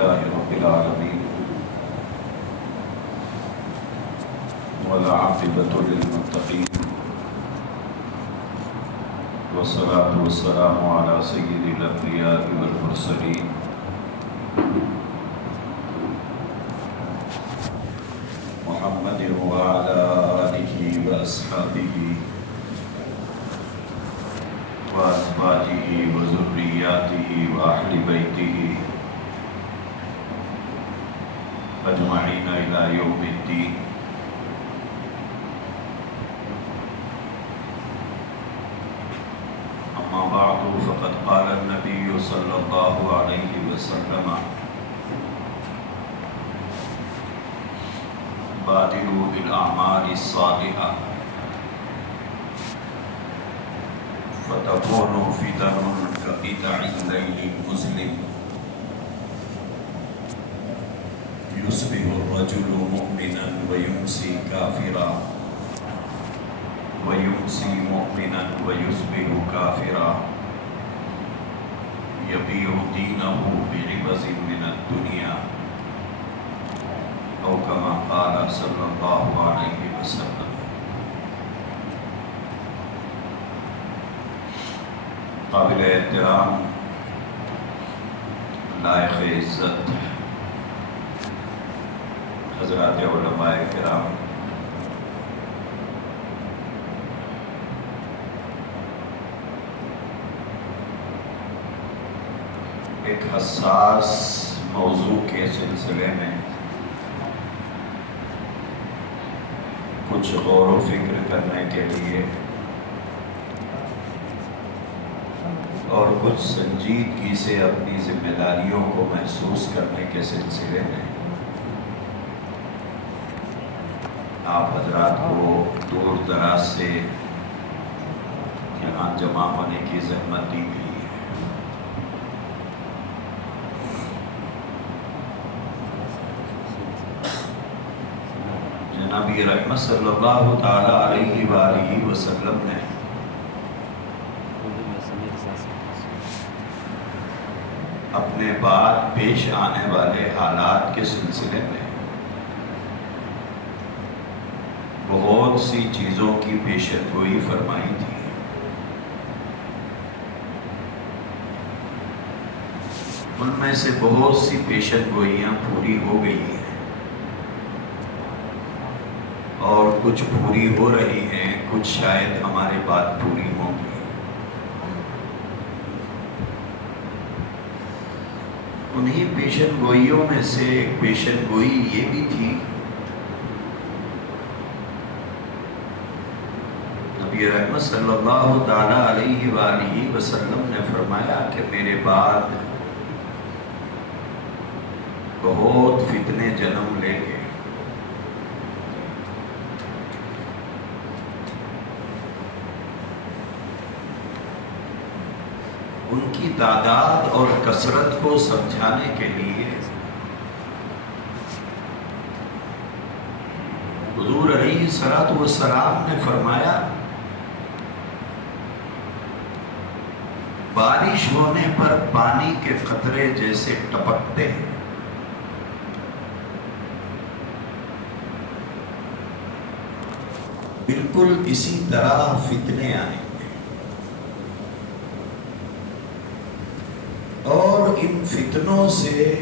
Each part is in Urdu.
لله رب العالمين والعاقبة للمتقين والصلاة والسلام على سيد الأنبياء والمرسلين محمد وعلى آله وأصحابه وأزواجه وذرياته وأهل بيته أجمعين إلى يوم الدين. أما بعد فقد قال النبي صلى الله عليه وسلم بادروا بالأعمال الصالحة فتكون فتن كقطع الليل المظلم يصبح الرجل مؤمنا ويمسي كافرا ويمسي مؤمنا ويصبح كافرا يبيع دينه بعوض من الدنيا أو كما قال صلى الله عليه وسلم. قابل احترام لائق عزت حضرات علماء کرام، ایک حساس موضوع کے سلسلے میں کچھ غور و فکر کرنے کے لیے اور کچھ سنجیدگی سے اپنی ذمہ داریوں کو محسوس کرنے کے سلسلے میں آپ حضرات کو دور دراز سے یہاں جمع ہونے کی زحمت دی گئی ہے. نبی رحمت صلی اللہ تعالی علیہ وآلہ وسلم نے اپنے بعد پیش آنے والے حالات کے سلسلے میں بہت سی چیزوں کی پیشن گوئی فرمائی تھی. ان میں سے بہت سی پیشن گوئیاں پوری ہو گئی ہیں اور کچھ پوری ہو رہی ہیں، کچھ شاید ہمارے بعد پوری ہوں گی. انہی پیشن گوئیوں میں سے ایک پیشن گوئی یہ بھی تھی، نبی رحمت صلی اللہ تعالی علیہ وآلہ وسلم نے فرمایا کہ میرے بعد بہت فتنے جنم لیں گے. ان کی تعداد اور کثرت کو سمجھانے کے لیے حضور علیہ الصلوۃ والسلام نے فرمایا بارش ہونے پر پانی کے قطرے جیسے ٹپکتے ہیں، بالکل اسی طرح فتنے آئیں اور ان فتنوں سے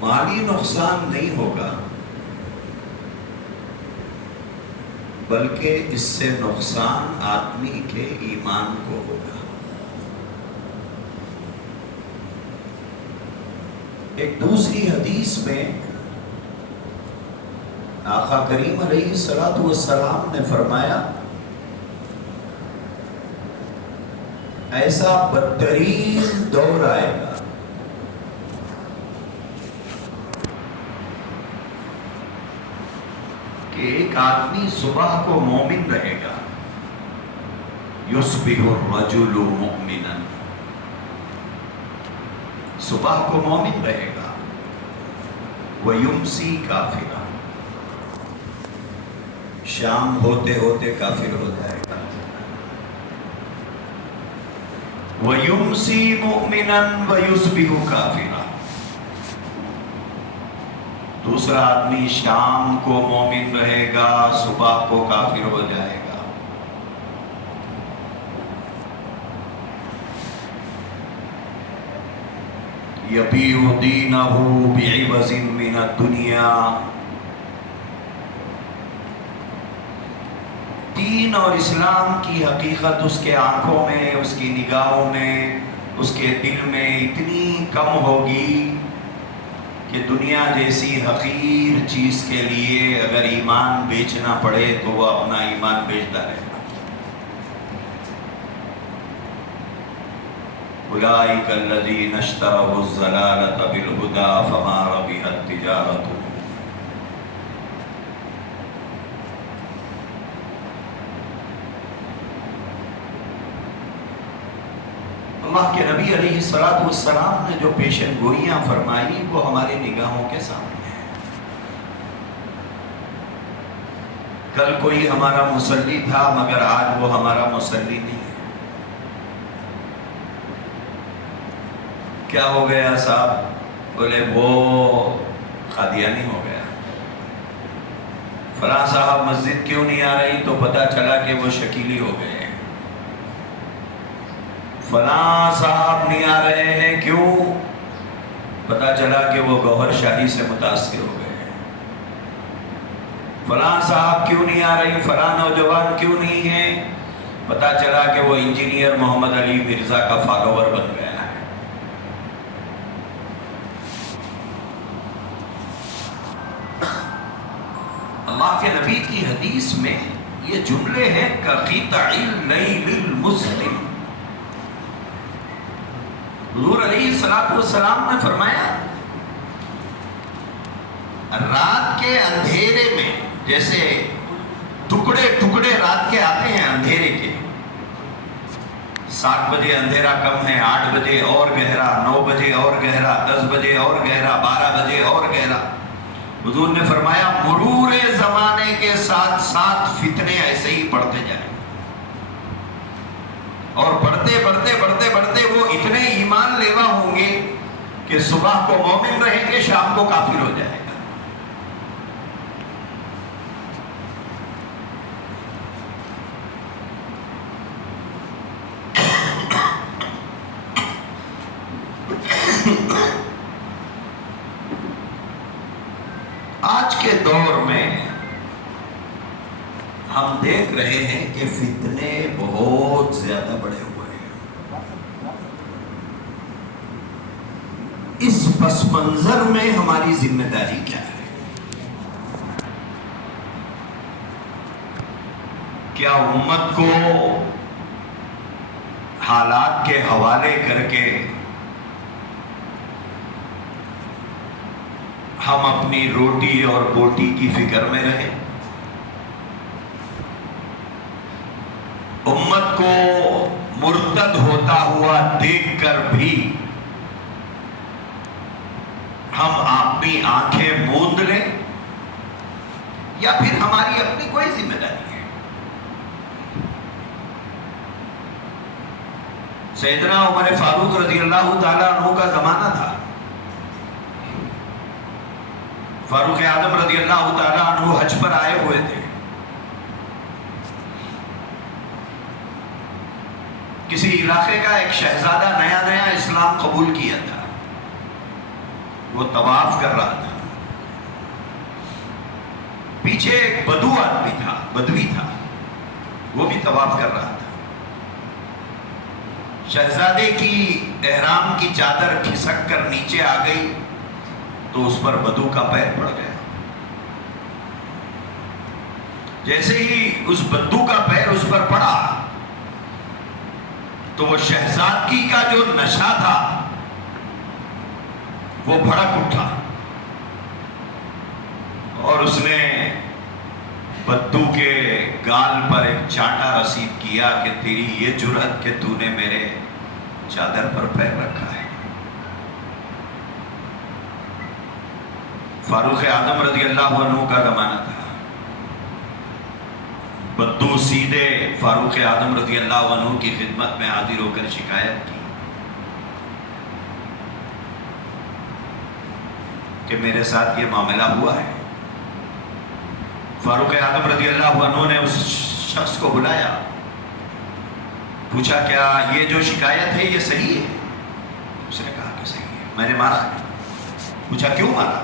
مالی نقصان نہیں ہوگا بلکہ اس سے نقصان آدمی کے ایمان کو ہوگا. ایک دوسری حدیث میں آقا کریم علیہ الصلوۃ والسلام نے فرمایا ایسا بدترین دور آئے گا کہ ایک آدمی صبح کو مومن رہے گا، یصبح الرجل مؤمنا، صبح کو مومن رہے گا، وَيُمْسِي کافرا، شام ہوتے ہوتے کافر ہو جائے گا. وَيُمْسِي مُؤْمِنًا وَيُصْبِحُ كَافِرًا. دوسرا آدمی شام کو مومن رہے گا، صبح کو کافر ہو جائے گا. یبیع دینہ بعوض من الدنیا. دین اور اسلام کی حقیقت اس کے آنکھوں میں، اس کی نگاہوں میں، اس کے دل میں اتنی کم ہوگی کہ دنیا جیسی حقیر چیز کے لیے اگر ایمان بیچنا پڑے تو وہ اپنا ایمان بیچتا رہے گا. اولئک الذین اشتروا الضلالۃ بالہدی فما ربحت تجارتهم. اللہ کے نبی علیہ السلام نے جو پیشن گوئیاں فرمائی وہ ہماری نگاہوں کے سامنے ہے. کل کوئی ہمارا مصلی تھا مگر آج وہ ہمارا مصلی نہیں ہے. کیا ہو گیا صاحب؟ بولے وہ قادیانی ہو گیا. فلاں صاحب مسجد کیوں نہیں آ رہی تو پتا چلا کہ وہ شکیلی ہو گئے. فلاں صاحب نہیں آ رہے ہیں کیوں؟ پتا چلا کہ وہ گوہر شاہی سے متاثر ہو گئے ہیں. فلاں صاحب کیوں نہیں آ رہی، فلاں نوجوان کیوں نہیں ہے؟ پتا چلا کہ وہ انجینئر محمد علی مرزا کا فالوور بن گیا ہے. اللہ کے نبی کی حدیث میں یہ جملے ہیں کقطع اللیل المظلم. حضور علیہ السلام نے فرمایا رات کے اندھیرے میں جیسے ٹکڑے ٹکڑے رات کے آتے ہیں اندھیرے کے. 7 بجے اندھیرا کم ہے، 8 بجے اور گہرا، 9 بجے اور گہرا، 10 بجے اور گہرا، 12 بجے اور گہرا. حضور نے فرمایا مرور زمانے کے ساتھ ساتھ فتنے ایسے ہی بڑھتے جائیں اور بڑھتے بڑھتے بڑھتے بڑھتے وہ اتنے ایمان لیوا ہوں گے کہ صبح کو مومن رہیں گے، شام کو کافر ہو جائے گا. آج کے دور میں ہم دیکھ رہے ہیں کہ فتنے بہت زیادہ بڑے ہوئے ہیں. اس پس منظر میں ہماری ذمہ داری کیا ہے؟ کیا امت کو حالات کے حوالے کر کے ہم اپنی روٹی اور بوٹی کی فکر میں رہیں؟ امت کو مرتد ہوتا ہوا دیکھ کر بھی ہم اپنی آنکھیں موند لیں، یا پھر ہماری اپنی کوئی ذمہ داری ہے؟ سیدنا عمر فاروق رضی اللہ تعالیٰ عنہ کا زمانہ تھا. فاروق اعظم رضی اللہ تعالیٰ عنہ حج پر آئے ہوئے تھے. کسی علاقے کا ایک شہزادہ نیا نیا اسلام قبول کیا تھا. وہ طواف کر رہا تھا. پیچھے ایک بدو آدمی تھا، بدوی تھا، وہ بھی طواف کر رہا تھا. شہزادے کی احرام کی چادر کھسک کر نیچے آ گئی تو اس پر بدو کا پیر پڑ گیا. جیسے ہی اس بدو کا پیر اس پر پڑا تو وہ شہزادی کا جو نشہ تھا وہ بھڑک اٹھا اور اس نے بدو کے گال پر ایک چانٹا رسید کیا کہ تیری یہ جرأت کہ تو نے میرے چادر پر پیر رکھا ہے. فاروق اعظم رضی اللہ عنہ کا زمانہ تھا. بدو سیدھے فاروق اعظم رضی اللہ عنہ کی خدمت میں حاضر ہو کر شکایت کی کہ میرے ساتھ یہ معاملہ ہوا ہے۔ فاروق اعظم رضی اللہ عنہ نے اس شخص کو بلایا، پوچھا کیا یہ جو شکایت ہے یہ صحیح ہے؟ اس نے کہا کہ صحیح ہے، میں نے مارا ہے۔ پوچھا کیوں مارا؟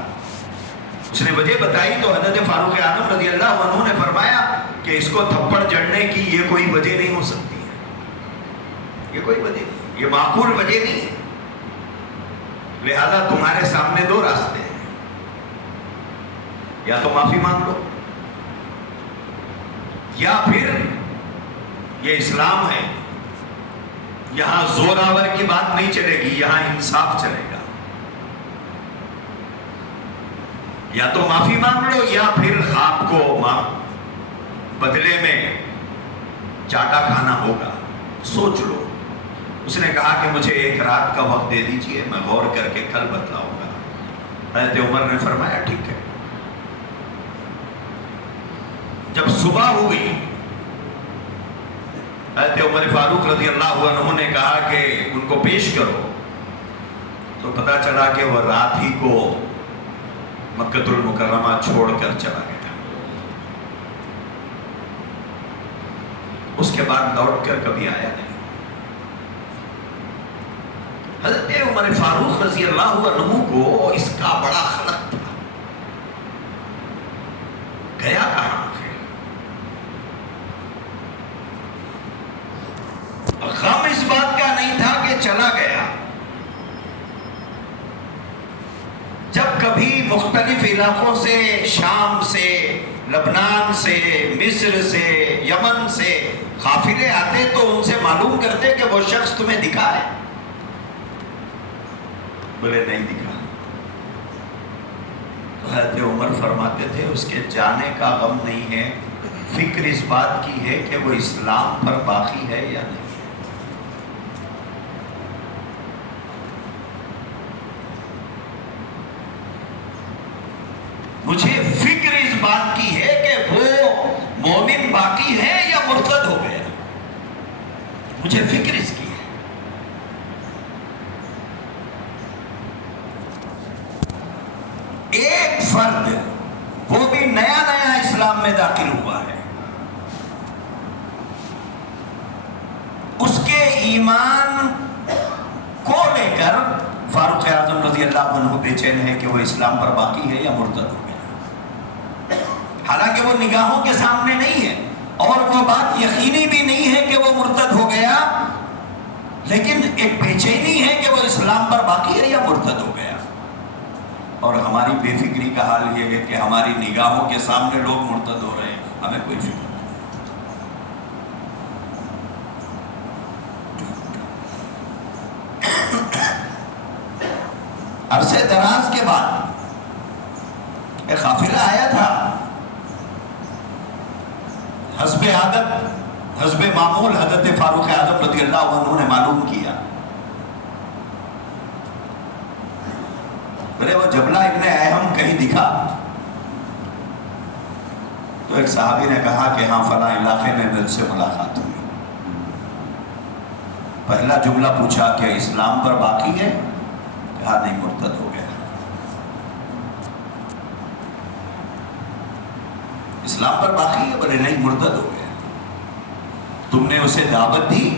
اس نے وجہ بتائی تو حضرت فاروق اعظم رضی اللہ عنہ نے فرمایا کہ اس کو تھپڑ جڑنے کی یہ کوئی وجہ نہیں ہو سکتی ہے، یہ کوئی وجہ نہیں، یہ معقول وجہ نہیں ہے، لہذا تمہارے سامنے دو راستے ہیں، یا تو معافی مانگ لو یا پھر یہ اسلام ہے، یہاں زور آور کی بات نہیں چلے گی، یہاں انصاف چلے گا، یا تو معافی مانگ لو یا پھر آپ کو بدلے میں چاٹا کھانا ہوگا، سوچ لو۔ اس نے کہا کہ مجھے ایک رات کا وقت دے دیجئے، میں غور کر کے کل بتلاؤں گا۔ حضرت عمر نے فرمایا ٹھیک ہے۔ جب صبح ہوئی، حضرت عمر فاروق رضی اللہ عنہ نے کہا کہ ان کو پیش کرو، تو پتہ چلا کہ وہ رات ہی کو مکہ المکرمہ چھوڑ کر چلا گیا، اس کے بعد لوٹ کر کبھی آیا نہیں۔ حضرت عمر فاروق رضی اللہ عنہ کو اس کا بڑا خلق تھا، گیا کہاں ہے؟ غم اس بات کا نہیں تھا کہ چلا گیا۔ جب کبھی مختلف علاقوں سے، شام سے، لبنان سے، مصر سے، یمن سے قافلے آتے تو ان سے معلوم کرتے کہ وہ شخص تمہیں دکھا ہے؟ بولے نہیں دکھا۔ تو حضرت عمر فرماتے تھے اس کے جانے کا غم نہیں ہے، فکر اس بات کی ہے کہ وہ اسلام پر باقی ہے یا نہیں۔ مجھے فکر اس بات کی ہے کہ وہ مومن باقی ہے یا مرتد ہو گیا، مجھے فکر اس کی ہے۔ ایک فرد وہ بھی نیا نیا اسلام میں داخل ہوا ہے، اس کے ایمان کو لے کر فاروق اعظم رضی اللہ عنہ بے چین ہے کہ وہ اسلام پر باقی ہے یا مرتد ہو گیا، حالانکہ وہ نگاہوں کے سامنے نہیں ہے اور وہ بات یقینی بھی نہیں ہے کہ وہ مرتد ہو گیا، لیکن ایک بے چینی ہے کہ وہ اسلام پر باقی ہے یا مرتد ہو گیا۔ اور ہماری بے فکری کا حال یہ ہے کہ ہماری نگاہوں کے سامنے لوگ مرتد ہو رہے ہیں، ہمیں کوئی فکر نہیں۔ عرصے دراز کے بعد ایک قافلہ آیا تھا، حسب عادت، حسب معمول حضرت فاروق اعظم رضی اللہ عنہ نے معلوم کیا، بولے وہ جبلہ ابن اہم کہیں دکھا؟ تو ایک صحابی نے کہا کہ ہاں فلاں علاقے میں مجھ سے ملاقات ہوئی۔ پہلا جملہ پوچھا کہ اسلام پر باقی ہے؟ کہا نہیں، مرتد ہو گیا۔ اسلام پر باقی ہے؟ بولے نہیں، مرتد ہو گیا۔ تم نے اسے دعوت دی؟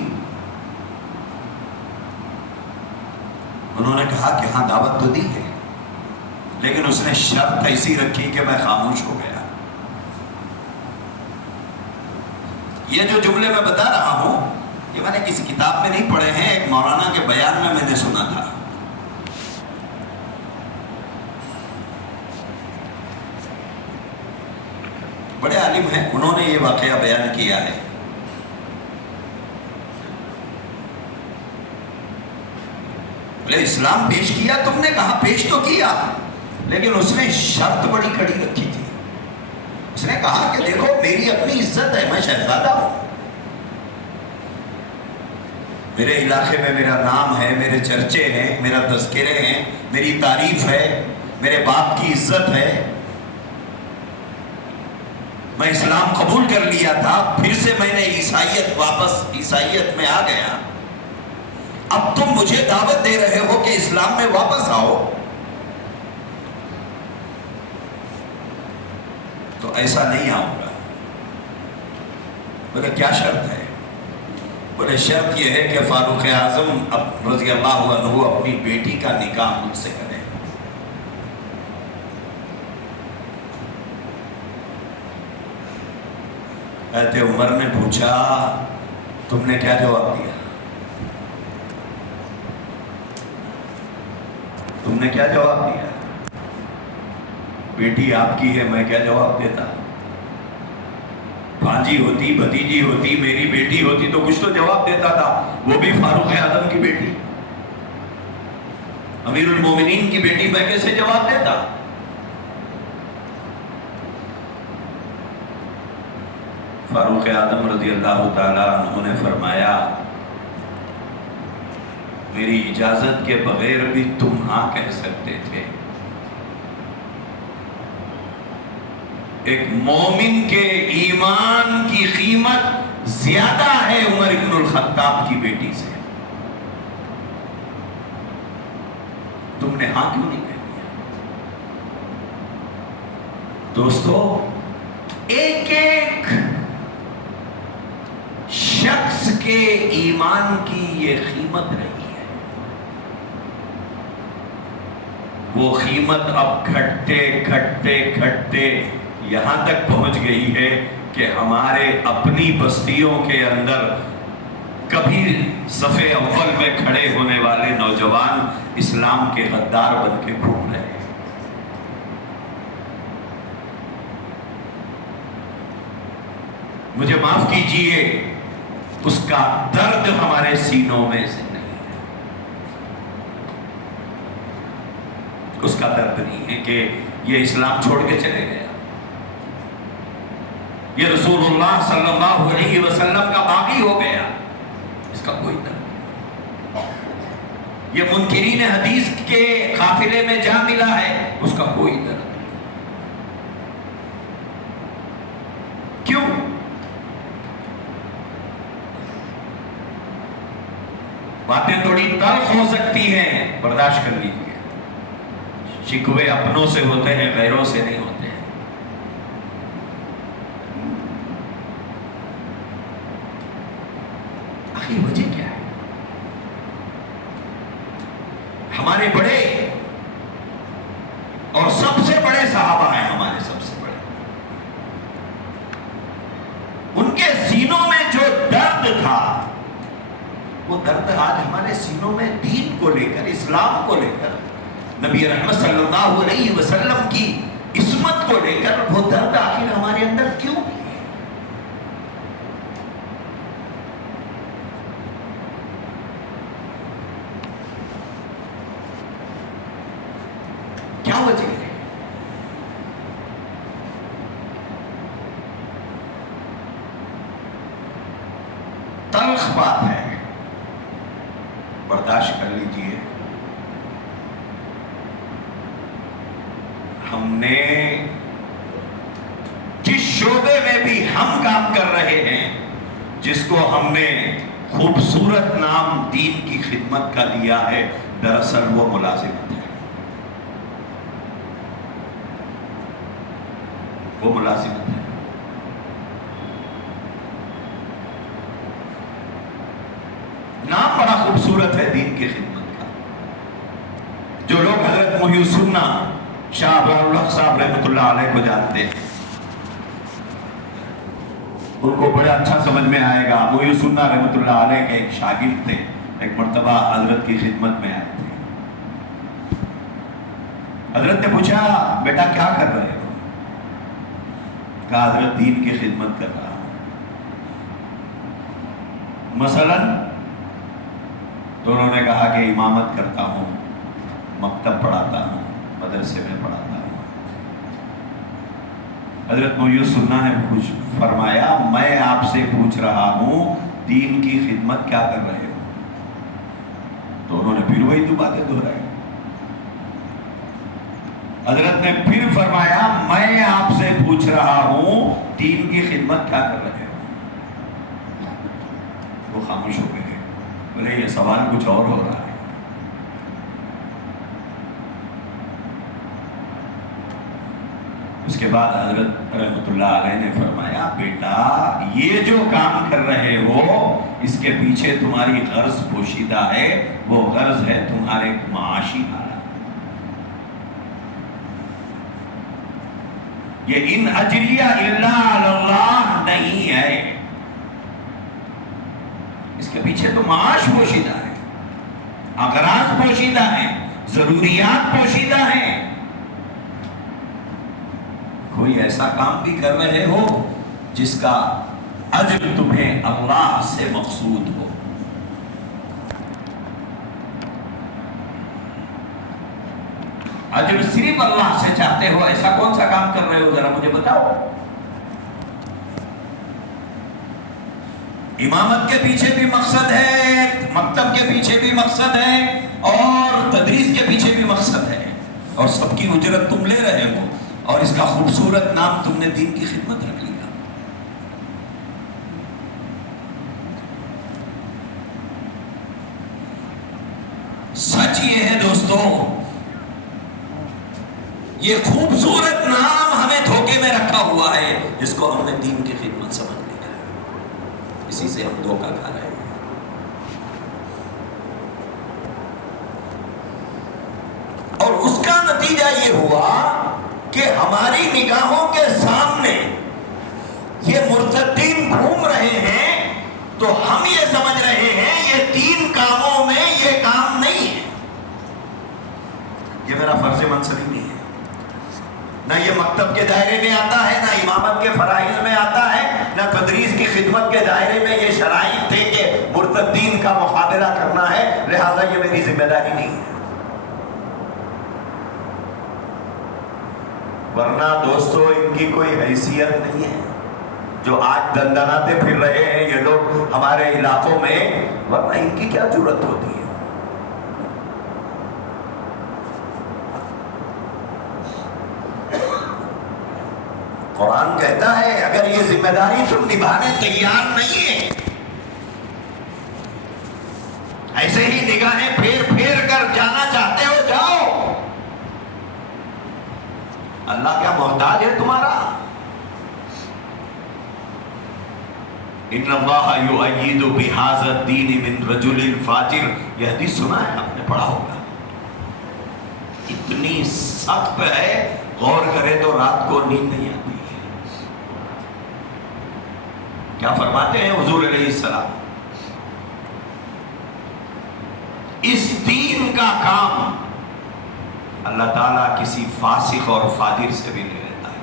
انہوں نے کہا کہ ہاں دعوت تو دی ہے، لیکن اس نے شرط ایسی رکھی کہ میں خاموش ہو گیا۔ یہ جو جملے میں بتا رہا ہوں یہ میں نے کسی کتاب میں نہیں پڑھے ہیں، ایک مولانا کے بیان میں نے سنا تھا۔ بڑے عالم ہیں، انہوں نے یہ واقعہ بیان کیا ہے۔ بولے اسلام پیش کیا تم نے؟ کہا پیش تو کیا، لیکن اس نے شرط بڑی کڑی رکھی تھی۔ اس نے کہا کہ دیکھو میری اپنی عزت ہے، میں شہزادہ ہوں، میرے علاقے میں میرا نام ہے، میرے چرچے ہیں، میرا تذکرے ہیں، میری تعریف ہے، میرے باپ کی عزت ہے، میں اسلام قبول کر لیا تھا، پھر سے میں نے واپس عیسائیت میں آ گیا، اب تم مجھے دعوت دے رہے ہو کہ اسلام میں واپس آؤ، تو ایسا نہیں آؤں گا۔ بولے کیا شرط ہے؟ بولے شرط یہ ہے کہ فاروق اعظم رضی اللہ عنہ اپنی بیٹی کا نکاح مجھ سے کرے۔ حضرت عمر نے پوچھا تم نے کیا جواب دیا؟ تم نے کیا جواب دیا؟ بیٹی آپ کی ہے، میں کیا جواب دیتا؟ بھانجی ہوتی، بھتیجی ہوتی، میری بیٹی ہوتی تو کچھ تو جواب دیتا تھا، وہ بھی فاروق اعظم کی بیٹی، امیر المومنین کی بیٹی، میں کیسے جواب دیتا؟ فاروق اعظم رضی اللہ تعالیٰ عنہ نے فرمایا میری اجازت کے بغیر بھی تم ہاں کہہ سکتے تھے۔ ایک مومن کے ایمان کی قیمت زیادہ ہے عمر بن الخطاب کی بیٹی سے، تم نے ہاں کیوں نہیں کہہ دیا؟ دوستو، ایک ایک شخص کے ایمان کی یہ قیمت رہی ہے، وہ قیمت اب گھٹتے گھٹتے گھٹتے یہاں تک پہنچ گئی ہے کہ ہمارے اپنی بستیوں کے اندر کبھی صف اول میں کھڑے ہونے والے نوجوان اسلام کے غدار بن کے گھوم رہے ہیں۔ مجھے معاف کیجئے، اس کا درد ہمارے سینوں میں سے نہیں ہے، اس کا درد نہیں ہے کہ یہ اسلام چھوڑ کے چلے گیا، یہ رسول اللہ صلی اللہ علیہ وسلم کا باغی ہو گیا، اس کا کوئی درد نہیں۔ یہ منکرین حدیث کے قافلے میں جا ملا ہے، اس کا کوئی درد نہیں۔ کیوں؟ باتیں تھوڑی تلخ ہو سکتی ہیں، برداشت کر لیجیے، شکوے اپنوں سے ہوتے ہیں، غیروں سے نہیں ہوتے ہیں۔ آخر وجہ کیا ہے؟ ہمارے بڑے اور سب سے بڑے صحابہ ہیں، ہمارے سب سے بڑے، ان کے سینوں میں جو درد تھا، وہ درد آج ہمارے سینوں میں دین کو لے کر، اسلام کو لے کر، نبی رحمت صلی اللہ علیہ وسلم کی عصمت کو لے کر، وہ درد آخر ہمارے اندر کیوں نہیں ہے؟ کیا وجہ ہے؟ تلخ بات ہے، برداشت کر لیجئے۔ ہم نے جس شعبے میں بھی ہم کام کر رہے ہیں، جس کو ہم نے خوبصورت نام دین کی خدمت کا دیا ہے، دراصل وہ ملازمت ہے، وہ ملازمت ہے۔ نام بڑا خوبصورت ہے دین کی خدمت کا۔ جو لوگ حضرت محی السنہ شاہ ابرار الحق صاحب رحمۃ اللہ علیہ کو جانتے ہیں، ان کو بڑا اچھا سمجھ میں آئے گا۔ محی السنہ رحمۃ اللہ علیہ کے ایک شاگرد تھے، ایک مرتبہ حضرت کی خدمت میں آئے تھے۔ حضرت نے پوچھا بیٹا کیا کر رہے ہو؟ کہا حضرت دین کی خدمت کر رہا ہوں۔ مثلاً تو انہوں نے کہا کہ امامت کرتا ہوں، مکتب پڑھاتا ہوں، مدرسے میں پڑھاتا ہوں۔ حضرت محی السنہ نے فرمایا میں آپ سے پوچھ رہا ہوں دین کی خدمت کیا کر رہے ہو؟ تو انہوں نے پھر وہی دو باتیں دہرائی۔ حضرت نے پھر فرمایا میں آپ سے پوچھ رہا ہوں دین کی خدمت کیا کر رہے ہو؟ وہ خاموش ہو گئے، بولے یہ سوال کچھ اور ہو رہا ہے۔ اس کے بعد حضرت رحمت اللہ علیہ نے فرمایا بیٹا یہ جو کام کر رہے ہو اس کے پیچھے تمہاری غرض پوشیدہ ہے، وہ غرض ہے تمہارے معاشی حالات۔ یہ ان اجریہ الا علی اللہ نہیں ہے، اس کے پیچھے تو معاش پوشیدہ ہے، اغراض پوشیدہ ہیں، ضروریات پوشیدہ ہیں۔ کوئی ایسا کام بھی کر رہے ہو جس کا اجر تمہیں اللہ سے مقصود ہو۔ اجر صرف اللہ سے چاہتے ہو، ایسا کون سا کام کر رہے ہو ذرا مجھے بتاؤ۔ امامت کے پیچھے بھی مقصد ہے، مکتب کے پیچھے بھی مقصد ہے، اور تدریس کے پیچھے بھی مقصد ہے، اور سب کی اجرت تم لے رہے ہو، اور اس کا خوبصورت نام تم نے دین کی خدمت رکھ لیا۔ سچ یہ ہے دوستو، یہ خوبصورت نام ہمیں دھوکے میں رکھا ہوا ہے، جس کو ہم نے دین کی خدمت سمجھ لیا ہے، اسی سے ہم دھوکہ کھا رہے ہیں۔ اور اس کا نتیجہ یہ ہوا کہ ہماری نگاہوں کے سامنے یہ مرتدین گھوم رہے ہیں، تو ہم یہ سمجھ رہے ہیں یہ تین کاموں میں یہ کام نہیں ہے، یہ میرا فرض منصبی نہیں ہے، نہ یہ مکتب کے دائرے میں آتا ہے، نہ امامت کے فرائض میں آتا ہے، نہ تدریس کی خدمت کے دائرے میں یہ شرائط تھے کہ مرتدین کا مقابلہ کرنا ہے، لہذا یہ میری ذمہ داری نہیں ہے۔ ورنہ دوستو ان کی کوئی حیثیت نہیں ہے، جو آج دندناتے پھر رہے ہیں یہ لوگ ہمارے علاقوں میں، ورنہ ان کی کیا جرات ہوتی ہے۔ قرآن کہتا ہے اگر یہ ذمہ داری تم نبھانے تیار نہیں ہے، ایسے ہی نگاہیں پھیر پھیر کر جانا چاہتے ہو جاؤ، اللہ کیا محتاج ہے تمہارا؟ ان اللہ یؤید بہذا الدین من رجل فاجر، یہ حدیث سنا ہے آپ نے، پڑھا ہوگا، اتنی سخت ہے، غور کرے تو رات کو نیند نہیں آتی ہے۔ کیا فرماتے ہیں حضور علیہ السلام؟ اس دین کا کام اللہ تعالیٰ کسی فاسق اور فاجر سے بھی لے لیتا ہے۔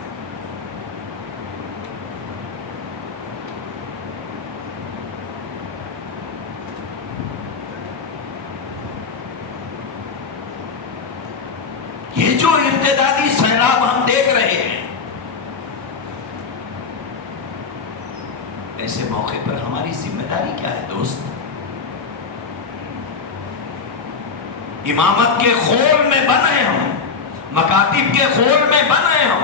یہ جو ارتدادی سیلاب ہم دیکھ رہے ہیں، ایسے موقع پر ہماری ذمہ داری کیا ہے دوست؟ امامت کے خول میں بنے ہم، مکاتب کے خول میں بنے ہم،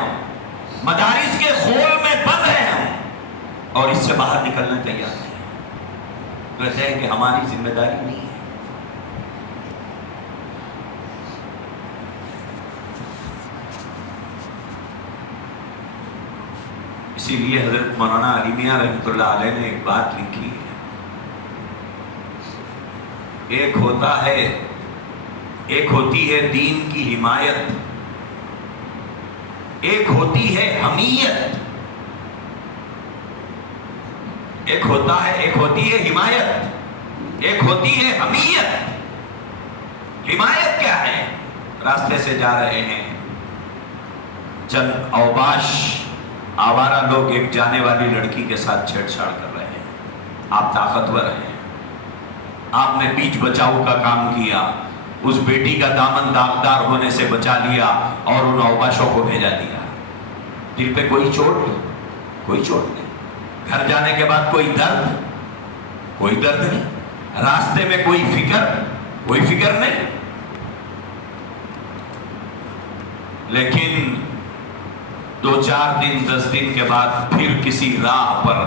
مدارس کے خول میں بندھے ہم، اور اس سے باہر نکلنے تیار نہیں، کہتے ہیں کہ ہماری ذمہ داری نہیں ہے۔ اسی لیے حضرت مولانا علی میاں رحمۃ اللہ علیہ نے ایک بات لکھی ہے، ایک ہوتی ہے دین کی حمایت، ایک ہوتی ہے حمیت، ایک ہوتی ہے حمایت، ایک ہوتی ہے حمیت۔ حمایت کیا ہے؟ راستے سے جا رہے ہیں، چند اوباش آوارہ لوگ ایک جانے والی لڑکی کے ساتھ چھیڑ چھاڑ کر رہے ہیں، آپ طاقتور ہیں، آپ نے بیچ بچاؤ کا کام کیا، اس بیٹی کا دامن داغدار ہونے سے بچا لیا اور ان اوباشوں کو بھیجا دیا، دل پہ کوئی چوٹ نہیں، گھر جانے کے بعد کوئی درد نہیں، راستے میں کوئی فکر نہیں، لیکن 2-4 دن 10 دن کے بعد پھر کسی راہ پر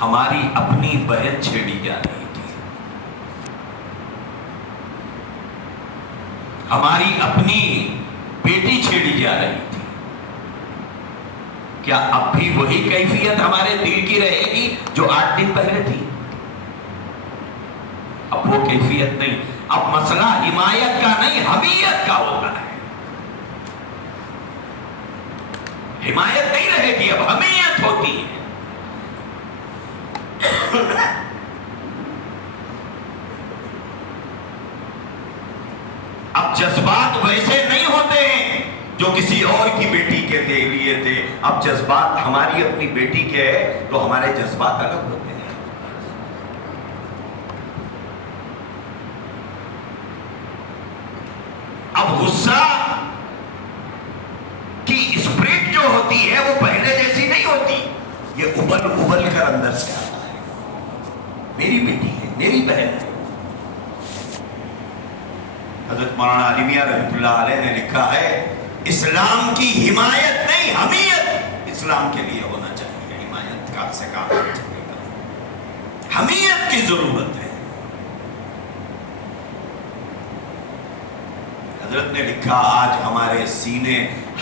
ہماری اپنی بہن چھیڑی جا رہی تھی، ہماری اپنی بیٹی چھیڑی جا رہی تھی، کیا اب بھی وہی کیفیت ہمارے دل کی رہے گی جو 8 دن پہلے تھی؟ اب وہ کیفیت نہیں. اب مسئلہ حمایت کا نہیں حمیت کا ہوتا ہے. حمایت نہیں رہے گی، اب حمیت ہوتی ہے. اب جذبات ویسے نہیں ہوتے ہیں جو کسی اور کی بیٹی کے لیے تھے. اب جذبات ہماری اپنی بیٹی کے ہیں تو ہمارے جذبات الگ ہوتے ہیں. اب غصہ کی اسپرٹ جو ہوتی ہے وہ پہلے جیسی نہیں ہوتی. یہ ابل ابل کر اندر سے آتا ہے. میری بیٹی ہے، میری بہن ہے. حضرت مولانا علی میاں رحمۃ اللہ علیہ نے لکھا ہے اسلام کی حمایت نہیں حمیت اسلام کے لیے ہونا چاہیے. حمایت کا سے کام ہونا چاہیے، حمیت کی ضرورت ہے. حضرت نے لکھا آج ہمارے سینے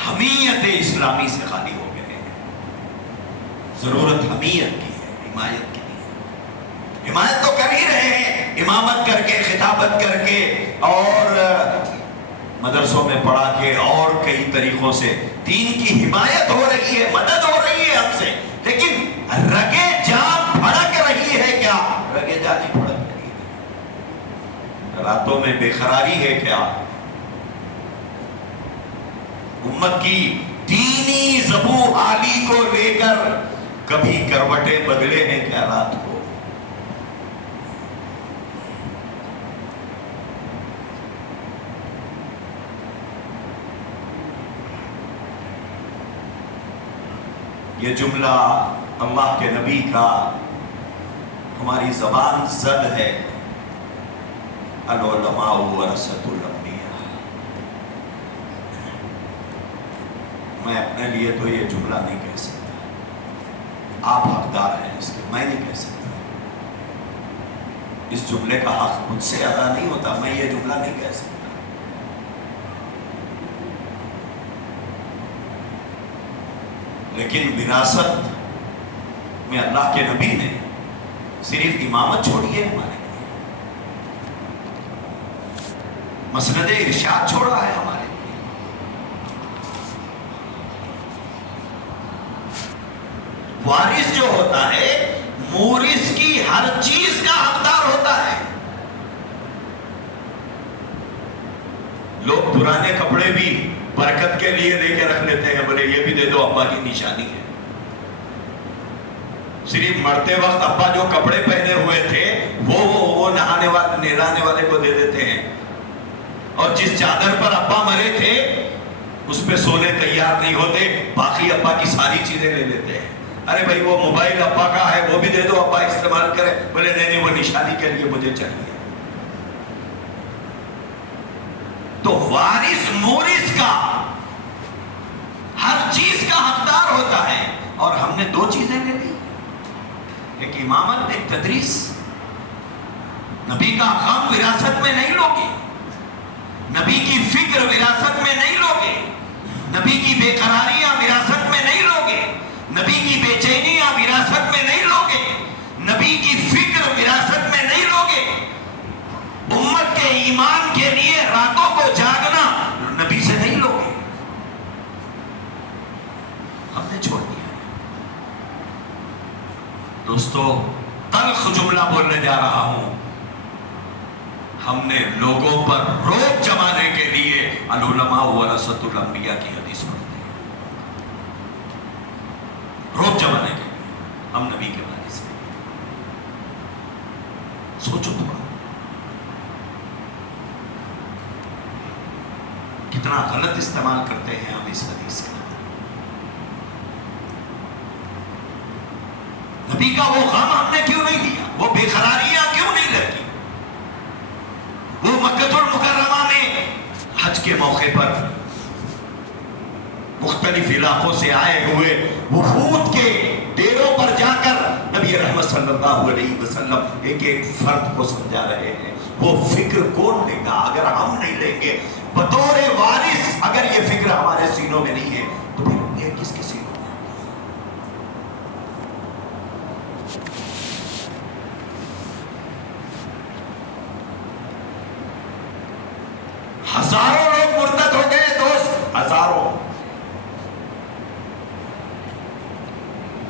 حمیت اسلامی سے خالی ہو گئے ہیں. ضرورت حمیت کی ہے، حمایت کی نہیں. حمایت تو کر ہی رہے ہیں، امامت کر کے، خطابت کر کے، اور مدرسوں میں پڑھا کے، اور کئی طریقوں سے دین کی حمایت ہو رہی ہے، مدد ہو رہی ہے ہم سے. لیکن رگے جان پھڑک رہی ہے کیا؟ رگے جان ہی پھڑک رہی ہے. راتوں میں بے قراری ہے کیا؟ امت کی دینی زبوں حالی کو لے کر کبھی کروٹیں بدلے ہیں کیا رات کو؟ یہ جملہ اللہ کے نبی کا ہماری زبان زد ہے، العلماء ورثۃ الانبیاء. میں اپنے لیے تو یہ جملہ نہیں کہہ سکتا، آپ حقدار ہیں اس کے، میں نہیں کہہ سکتا. اس جملے کا حق مجھ سے ادا نہیں ہوتا، میں یہ جملہ نہیں کہہ سکتا. لیکن وراثت میں اللہ کے نبی نے صرف امامت چھوڑی ہے ہمارے لیے، مسند ارشاد چھوڑا ہے ہمارے لیے. وارث جو ہوتا ہے مورث کی ہر چیز کا حقدار ہوتا ہے. لوگ پرانے کپڑے بھی برکت کے لیے لے کے رکھ لیتے ہیں، بولے یہ بھی دے دو، ابا کی نشانی ہے. صرف مرتے وقت ابا جو کپڑے پہنے ہوئے تھے وہ نہلانے والے کو دے دیتے ہیں، اور جس چادر پر ابا مرے تھے اس پہ سونے تیار نہیں ہوتے، باقی ابا کی ساری چیزیں لے لیتے ہیں. ارے بھائی وہ موبائل ابا کا ہے، وہ بھی دے دو، ابا استعمال کرے. بولے نہیں، وہ نشانی کے لیے مجھے چاہیے. تو وارث مورث کا ہر چیز کا حقدار ہوتا ہے. اور ہم نے 2 چیزیں لے لی، ایک امامت، ایک تدریس. نبی کا غم وراثت میں نہیں لوگے، نبی کی فکر وراثت میں نہیں لوگے، نبی کی بے قراریاں وراثت میں نہیں لوگے، نبی کی بے چینیاں وراثت میں نہیں لوگے، نبی کی فکر وراثت میں نہیں لوگے. امت کے ایمان کے لیے راتوں کو جاگنا نبی سے نہیں لوگے، ہم نے چھوڑ دیا. دوستو تلخ جملہ بولنے جا رہا ہوں، ہم نے لوگوں پر روب جمانے کے لیے العلماء ورثۃ الانبیاء کی حدیث پڑھتے ہیں. روب جمانے کے لیے ہم نبی کے وارث ہیں. سوچو تھوڑا کتنا غلط استعمال کرتے ہیں ہم اس حدیث کا. نبی کا وہ غم ہم نے کیوں نہیں لیا؟ وہ بے قراریاں کیوں نہیں لگی؟ وہ مکہ المکرمہ میں حج کے موقع پر مختلف علاقوں سے آئے ہوئے وفود کے ڈیروں پر جا کر نبی رحمت صلی اللہ علیہ وسلم ایک ایک فرد کو سمجھا رہے ہیں. وہ فکر کون لے گا اگر ہم نہیں لیں گے؟ بطور وارث اگر یہ فکر ہمارے سینوں میں نہیں ہے تو پھر یہ کس کے سینوں میں؟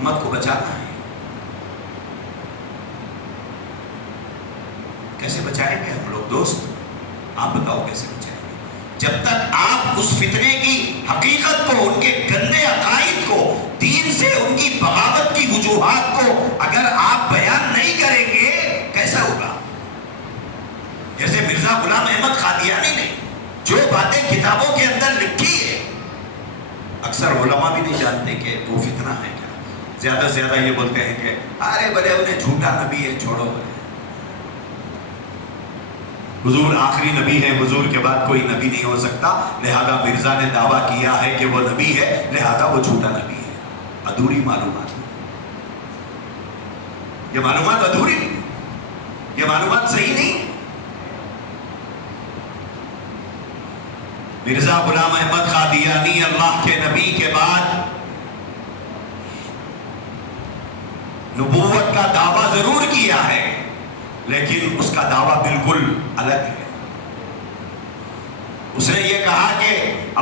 امت کو بچانا ہے. کیسے بچائیں گے ہم لوگ دوست؟ آپ بتاؤ کیسے بچائیں گے؟ جب تک آپ اس فتنے کی حقیقت کو، ان کے گندے عقائد کو، دین سے ان کی بغاوت کی وجوہات کو اگر آپ بیان نہیں کریں گے کیسا ہوگا؟ جیسے مرزا غلام احمد قادیانی نے جو باتیں کتابوں کے اندر لکھی ہے، اکثر علماء بھی نہیں جانتے کہ وہ فتنہ ہے کیا. زیادہ سے زیادہ یہ بولتے ہیں کہ ارے بلے انہیں جھوٹا نبی ہے، چھوڑو بلے. حضور آخری نبی ہے، حضور کے بعد کوئی نبی نہیں ہو سکتا، لہذا مرزا نے دعویٰ کیا ہے کہ وہ نبی ہے، لہذا وہ جھوٹا نبی ہے. ادھوری معلومات، یہ معلومات ادھوری، یہ معلومات صحیح نہیں. مرزا غلام احمد قادیانی اللہ کے نبی کے بعد نبوت کا دعویٰ ضرور کیا ہے، لیکن اس کا دعویٰ بالکل الگ ہے. اس نے یہ کہا کہ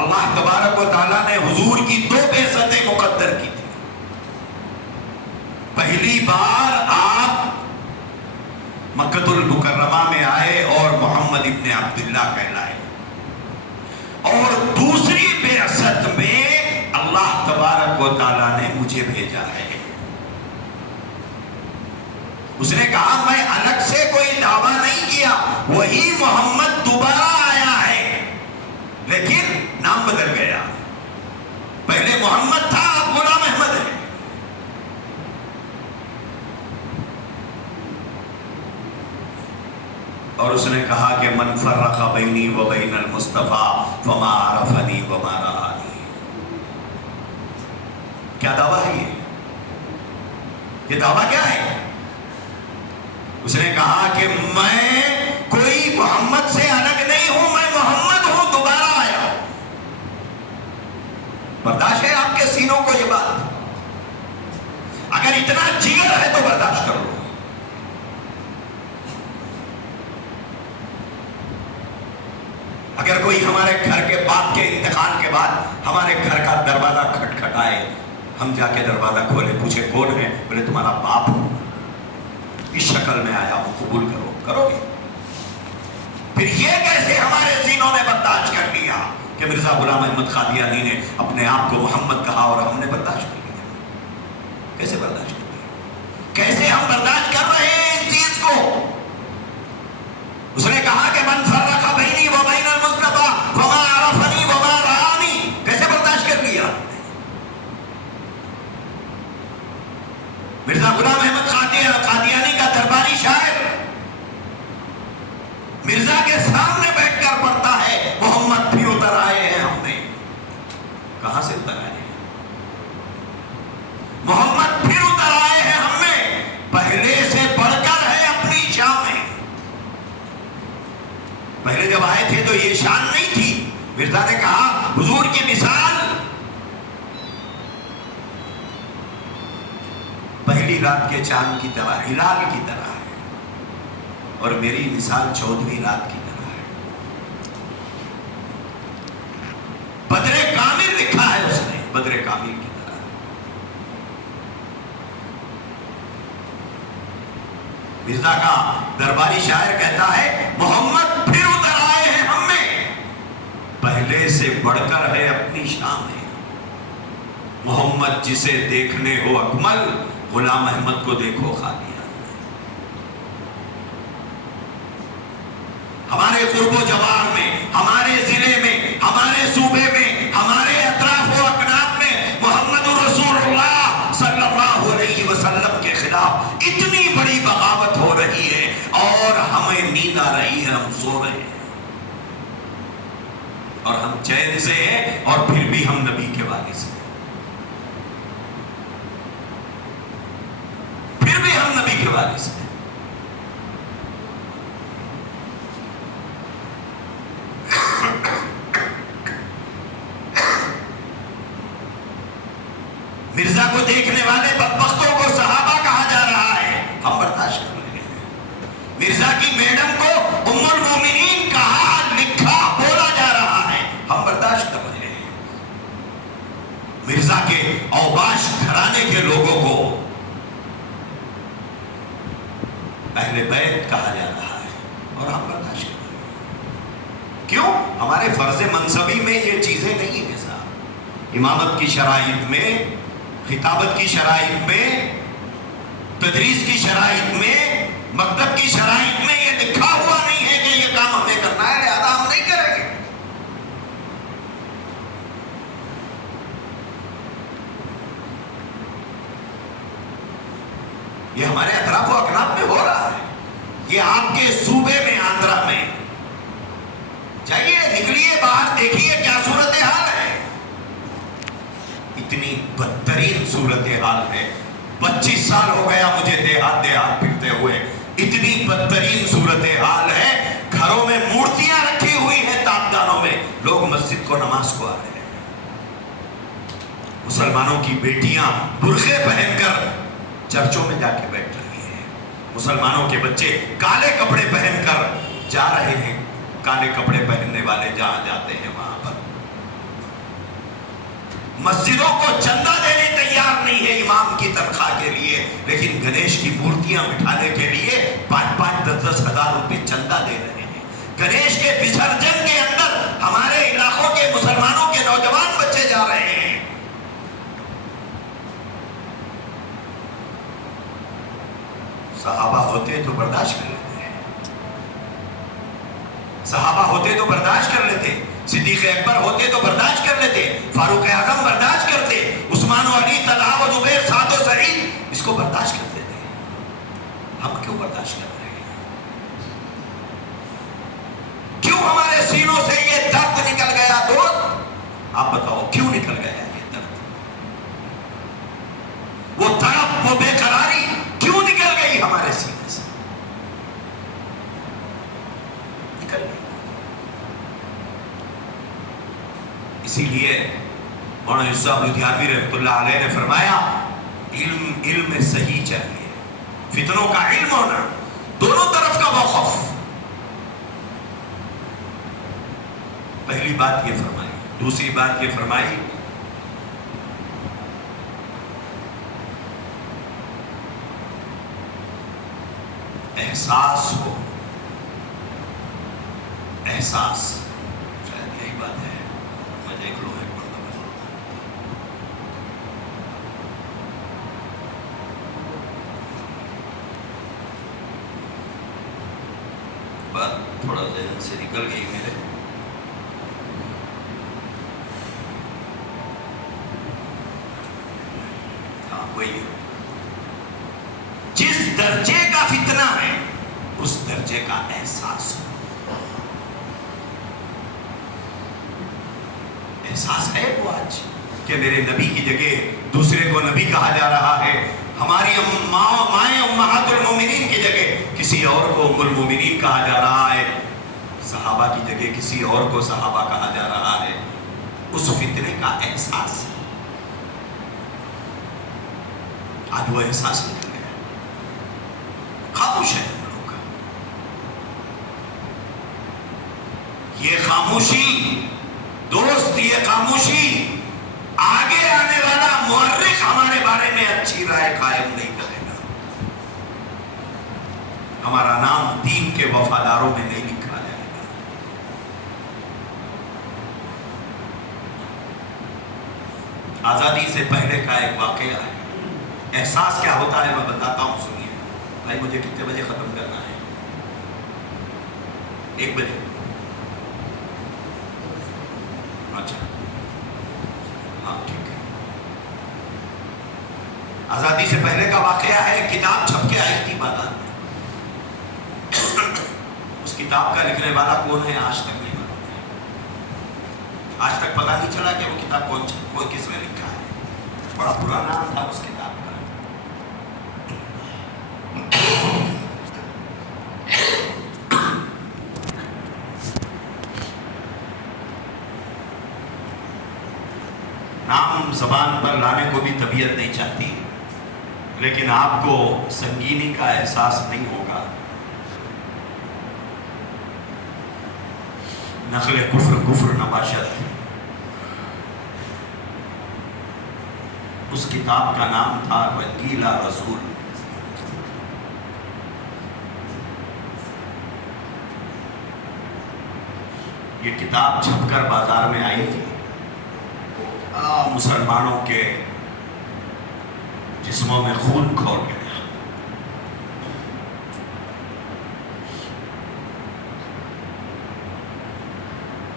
اللہ تبارک و تعالیٰ نے حضور کی 2 بعثتیں مقدر کی تھی. پہلی بار آپ مکہ المکرمہ میں آئے اور محمد ابن عبداللہ کہلائے، اور دوسری بعثت میں اللہ تبارک و تعالیٰ نے مجھے بھیجا ہے. اس نے کہا میں الگ سے کوئی دعویٰ نہیں کیا، وہی محمد دوبارہ آیا ہے، لیکن نام بدل گیا. پہلے محمد تھا، اب غلام احمد ہے. اور اس نے کہا کہ من فرق بینی و بین المصطفیٰ فما عرفنی وما رآنی. کیا دعویٰ ہے یہ دعویٰ کیا ہے؟ اس نے کہا کہ میں کوئی محمد سے الگ نہیں ہوں، میں محمد ہوں، دوبارہ آیا ہوں. برداشت ہے آپ کے سینوں کو یہ بات؟ اگر اتنا جگر ہے تو برداشت کر لو. اگر کوئی ہمارے گھر کے باپ کے انتقال کے بعد ہمارے گھر کا دروازہ کھٹکھٹائے، ہم جا کے دروازہ کھولے، پوچھے کون ہے؟ بولے تمہارا باپ ہوں، اس شکل میں آیا ہوں، قبول کرو. کرو گے؟ پھر یہ کیسے ہمارے سینوں نے برداشت کر لیا کہ مرزا غلام احمد قادیانی نے اپنے آپ کو محمد کہا اور ہم نے برداشت کر لیا؟ کیسے برداشت کر لیا؟ کیسے ہم برداشت کر رہے ہیں اس چیز کو؟ اس نے کہا کہ من فرق بینی و بین المصطفیٰ فما عرفنی وما رآنی. کیسے برداشت کر لیا؟ مرزا غلام احمد قادیانی کا درباری شاعر مرزا کے سامنے بیٹھ کر پڑھتا ہے محمد بھی اتر آئے ہیں ہم میں. کہاں سے اتر آئے ہیں؟ محمد پھر اتر آئے ہیں ہم میں، پہلے سے بڑھ کر ہے اپنی شان میں. پہلے جب آئے تھے تو یہ شان نہیں تھی. مرزا نے کہا حضور کی مثال پہلی رات کے چاند کی طرح، ہلال کی طرح ہے، اور میری مثال 14ویں رات کی طرح ہے. بدر کامل لکھا ہے اس نے، بدر کامل کی طرح. مرزا کا درباری شاعر کہتا ہے محمد پھر اتر آئے ہیں ہم میں، پہلے سے بڑھ کر ہے اپنی شان میں. محمد جسے دیکھنے ہو اکمل، غلام احمد کو دیکھو قادیانی. ہمارے قرب و جوار میں، ہمارے ضلع میں، ہمارے صوبے میں، ہمارے اطراف و اکناف میں محمد رسول اللہ صلی اللہ علیہ وسلم کے خلاف اتنی بڑی بغاوت ہو رہی ہے اور ہمیں نیند آ رہی ہے، ہم سو رہے ہیں اور ہم چین سے ہیں، اور پھر بھی ہم نبی کے وارث ہیں. پھر بھی ہم نبی کے وارث ہیں. مرزا کو دیکھنے والے بدبختوں کو صحابہ کہا جا رہا ہے، ہم برداشت کر رہے ہیں. مرزا کی میڈم کو ام المومنین کہا، لکھا، بولا جا رہا ہے، ہم برداشت کر رہے ہیں. مرزا کے اوباش گھرانے کے لوگوں کو اہل بیت کہا جا رہا ہے اور ہم برداشت کر رہے ہیں. کیوں؟ ہمارے فرض منصبی میں یہ چیزیں نہیں ہیں صاحب. امامت کی شرائط میں، خطابت کی شرائط میں، تدریس کی شرائط میں، مکتب کی شرائط میں یہ لکھا ہوا نہیں ہے کہ یہ کام ہمیں کرنا ہے، لہذا ہم نہیں کریں گے. یہ ہمارے اطراف و اکناف میں ہو رہا ہے. یہ آپ کے صوبے میں، آندھرا میں، جائیے نکلیے باہر، دیکھیے کیا صورتحال ہے. اتنی بدترین صورتحال ہے. 25 سال ہو گیا مجھے دیہات پھرتے ہوئے. اتنی بدترین صورتحال ہے. گھروں میں مورتیاں رکھی ہوئی ہیں، تابدانوں میں لوگ مسجد کو نماز کو آ رہے ہیں. مسلمانوں کی بیٹیاں برقعے پہن کر چرچوں میں جا کے بیٹھ رہی ہیں. مسلمانوں کے بچے کالے کپڑے پہن کر جا رہے ہیں. کالے کپڑے پہننے والے جہاں جاتے ہیں وہاں پر مسجدوں کو چندہ دینے تیار نہیں ہے امام کی تنخواہ کے لیے، لیکن گنیش کی مورتیاں بٹھانے کے لیے 5-5 10-10 ہزار روپے چندہ دے رہے ہیں. گنیش کے وسرجن کے اندر ہمارے علاقوں کے مسلمانوں کے نوجوان بچے جا رہے ہیں. صحابہ ہوتے تو برداشت کر لیتے ہیں. صحابہ ہوتے تو برداشت کر لیتے. صدیق اکبر ہوتے تو برداشت کر لیتے. فاروق اعظم برداشت کرتے. عثمان و علی، طلحہ و زبیر، سعد و سعید اس کو برداشت کرتے تھے. ہم کیوں برداشت کر رہے ہیں؟ کیوں ہمارے سینوں سے یہ درد نکل گیا؟ دوست آپ بتاؤ کیوں نکل گیا یہ درد؟ وہ تڑپ، وہ بے قراری کیوں نکل گئی ہمارے سینے سے؟ نکل گئی. اسی لیے مولانا یوسف صاحب لدھیانوی رحمۃ اللہ علیہ نے فرمایا علم صحیح چاہیے. فتنوں کا علم ہونا، دونوں طرف کا موقف. پہلی بات یہ فرمائی. دوسری بات یہ فرمائی احساس ہو. احساس شاید یہی بات ہے. میں دیکھ لوں ایک مرتبہ. بات تھوڑا ذہن سے نکل گئی میرے. ہاں وہی ہے. جس درجے کا فتنہ ہے اس درجے کا احساس ہو. احساس ہے وہ آج کہ میرے نبی کی جگہ دوسرے کو نبی کہا جا رہا ہے. ہماری مائیں امہات المومنین کی جگہ کسی اور کو ام المومنین کہا جا رہا ہے. صحابہ کی جگہ کسی اور کو صحابہ کہا جا رہا ہے. اس فتنے کا احساس ہے. آج وہ احساس نکل گیا. خاموش ہے ہم لوگ کا. یہ خاموشی دوست، یہ خاموشی آگے آنے والا مورخ ہمارے بارے میں اچھی رائے قائم نہیں کرے گا. ہمارا نام دین کے وفاداروں میں نہیں لکھا جائے گا. آزادی سے پہلے کا ایک واقعہ ہے. احساس کیا ہوتا ہے میں بتاتا ہوں، سنیے. بھائی مجھے کتنے بجے ختم کرنا ہے؟ 1 بجے. اچھا ہاں ٹھیک ہے. آزادی سے پہلے کا واقعہ ہے. کتاب چھپ کے آئی تھی بازار میں. اس کتاب کا لکھنے والا کون ہے آج تک نہیں معلوم ہے. آج تک پتہ نہیں چلا کہ وہ کتاب کون کس نے لکھا ہے. بڑا برا نام تھا اس کتاب کا. نام زبان پر لانے کو بھی طبیعت نہیں چاہتی، لیکن آپ کو سنگینی کا احساس نہیں ہوگا. نقل کفر نباشت. اس کتاب کا نام تھا رنگیلا رسول. یہ کتاب چھپ کر بازار میں آئی تھی، مسلمانوں کے جسموں میں خون کھول گیا۔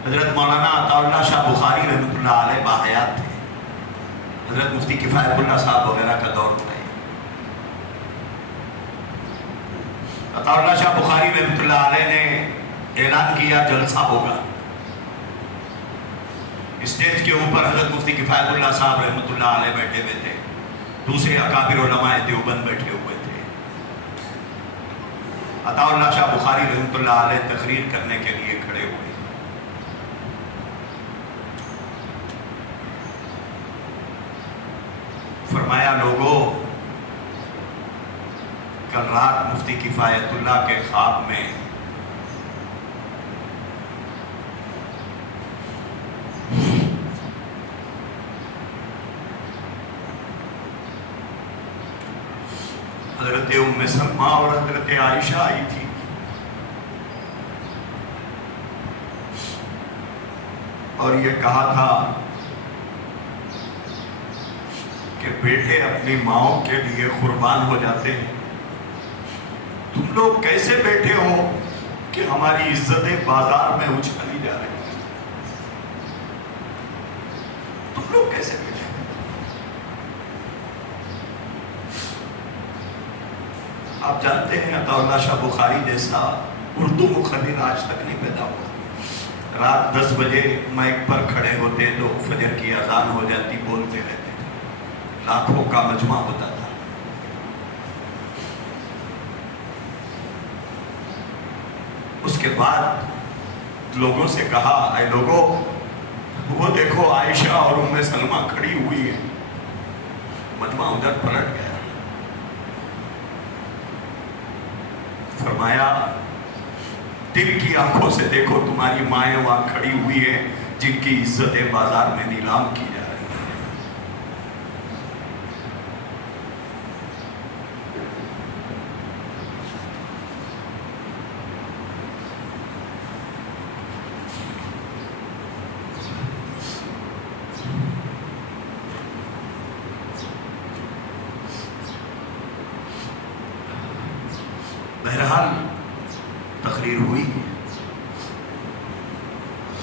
حضرت مولانا عطا اللہ شاہ بخاری رحمۃ اللہ علیہ باحیات تھے، حضرت مفتی کفایت اللہ صاحب وغیرہ کا دور تھا۔ عطا اللہ شاہ بخاری رحمۃ اللہ علیہ نے اعلان کیا جلسہ ہوگا۔ اسٹیج کے اوپر حضرت مفتی کفایت اللہ صاحب رحمۃ اللہ علیہ بیٹھے ہوئے تھے، دوسرے اکابر علماء دیوبند بیٹھے ہوئے تھے۔ عطا اللہ شاہ بخاری رحمۃ اللہ علیہ تقریر کرنے کے لیے کھڑے ہوئے۔ فرمایا، لوگوں، کل رات مفتی کفایت اللہ کے خواب میں حضرت ام سلمہ اور حضرت عائشہ آئی تھی۔ اور یہ کہا تھا کہ بیٹے اپنی ماؤں کے لیے قربان ہو جاتے ہیں، تم لوگ کیسے بیٹھے ہو کہ ہماری عزتیں بازار میں اچھالی جا رہی ہیں؟ تم لوگ کیسے بیٹھے؟ آپ جانتے ہیں عطا اللہ شاہ بخاری جیسا اردو مخرر آج تک نہیں پیدا ہوا۔ رات 10 بجے مائک پر کھڑے ہوتے تو فجر کی اذان ہو جاتی، بولتے رہتے تھے، لاکھوں کا مجمع ہوتا تھا۔ اس کے بعد لوگوں سے کہا، اے لوگوں، وہ دیکھو عائشہ اور ام سلمہ کھڑی ہوئی ہے۔ مجمع ادھر پلٹ گیا۔ فرمایا، دل کی آنکھوں سے دیکھو، تمہاری مائیں وہاں کھڑی ہوئی ہیں جن کی عزتیں بازار میں نیلام کی جا رہی ہیں۔ بہرحال تقریر ہوئی۔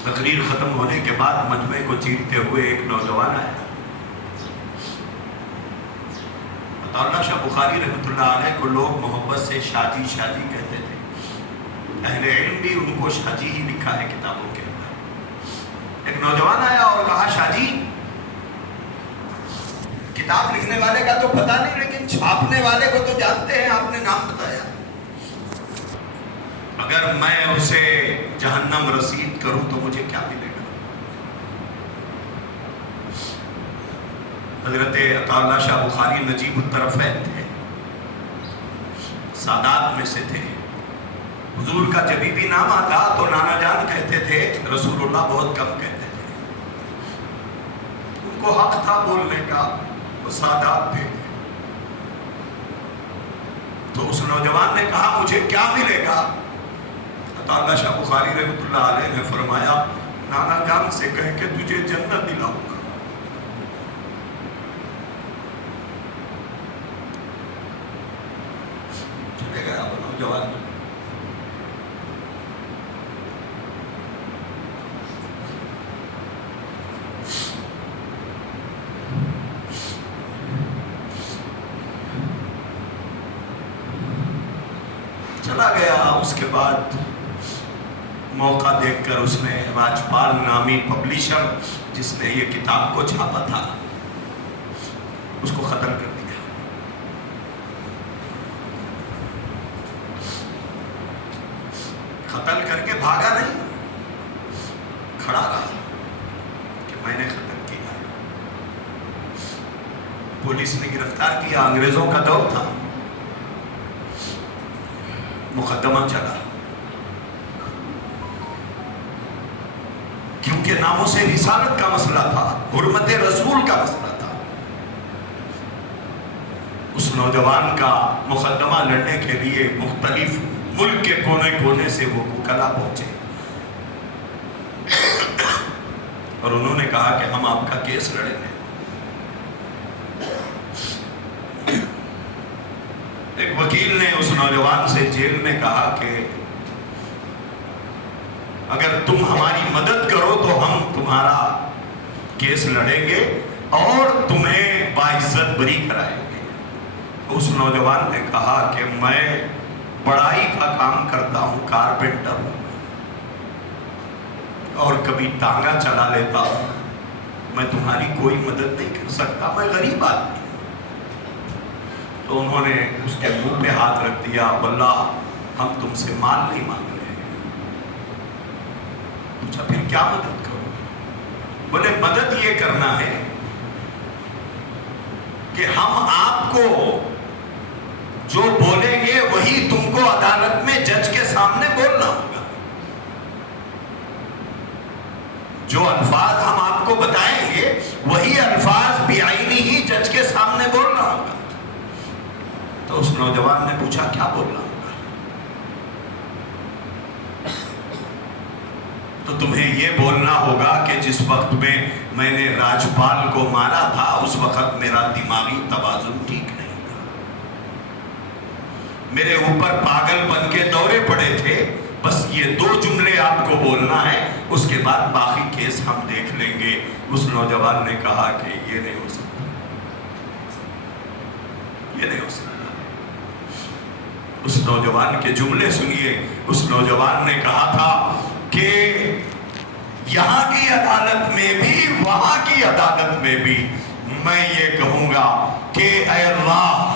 تقریر ختم ہونے کے بعد مجمع کو چیرتے ہوئے ایک نوجوان آیا۔ عطا اللہ شاہ بخاری رحمۃ اللہ علیہ کو لوگ محبت سے شاجی شاجی کہتے تھے، اہل علم بھی ان کو شاجی ہی لکھا ہے کتابوں کے اندر۔ ایک نوجوان آیا اور کہا، شاجی، کتاب لکھنے والے کا تو پتہ نہیں لیکن چھاپنے والے کو تو جانتے ہیں، آپ نے نام بتایا۔ اگر میں اسے جہنم رسید کروں تو مجھے کیا ملے گا؟ حضرت عطا اللہ شاہ بخاری نجیب الطرفین تھے، سادات میں سے تھے۔ حضور کا جب بھی نام آتا تو نانا جان کہتے تھے، رسول اللہ بہت کم کہتے تھے۔ ان کو حق تھا بولنے کا، وہ سادات تھے۔ تو اس نوجوان نے کہا، مجھے کیا ملے گا؟ عطا اللہ شاہ بخاری رحمۃ اللہ علیہ نے فرمایا، نانا جان سے کہہ کے تجھے جنت دلاؤں گا۔ چلے گیا وہ نوجوان۔ چلا گیا۔ اس کے بعد موقع دیکھ کر اس نے راجپال نامی پبلشر جس نے یہ کتاب کو چھاپا تھا، اس کو قتل کر دیا۔ قتل کر کے بھاگا نہیں، کھڑا رہا کہ میں نے قتل کیا۔ پولیس نے گرفتار کیا، انگریزوں کا دور تھا، مقدمہ چلا، کیونکہ ناموس رسالت کا مسئلہ تھا، حرمت رسول کا مسئلہ تھا۔ اس نوجوان کا مقدمہ لڑنے کے لیے مختلف ملک کے کونے کونے سے وہ وکلا پہنچے۔ اور انہوں نے کہا کہ ہم آپ کا کیس لڑیں گے. ایک وکیل نے اس نوجوان سے جیل میں کہا کہ اگر تم ہماری مدد کرو تو ہم تمہارا کیس لڑیں گے اور تمہیں باعزت بری کرائیں گے. اس نوجوان نے کہا کہ میں بڑائی کا کام کرتا ہوں، کارپینٹر ہوں اور کبھی ٹانگا چلا لیتا ہوں، میں تمہاری کوئی مدد نہیں کر سکتا، میں غریب آدمی. تو انہوں نے اس کے منہ پہ ہاتھ رکھ دیا، واللہ ہم تم سے مال نہیں مانگ رہے. پوچھا پھر کیا مدد کرو؟ بولے مدد یہ کرنا ہے کہ ہم آپ کو جو بولیں گے وہی تم کو عدالت میں جج کے سامنے بولنا ہوگا. جو الفاظ ہم آپ کو بتائیں گے وہی الفاظ بعینی ہی جج کے سامنے بولنا ہوگا. تو اس نوجوان نے پوچھا کیا بولنا ہوگا؟ تو تمہیں یہ بولنا ہوگا کہ جس وقت میں نے راجپال کو مارا تھا اس وقت میرا دماغی توازن ٹھیک نہیں تھا، میرے اوپر پاگل بن کے دورے پڑے تھے. بس یہ 2 جملے آپ کو بولنا ہے، اس کے بعد باقی کیس ہم دیکھ لیں گے. اس نوجوان نے کہا کہ یہ نہیں ہو سکتا، یہ نہیں ہو سکتا. اس نوجوان کے جملے سنیے. اس نوجوان نے کہا تھا کہ یہاں کی عدالت میں بھی وہاں کی عدالت میں بھی میں یہ کہوں گا کہ اے اللہ،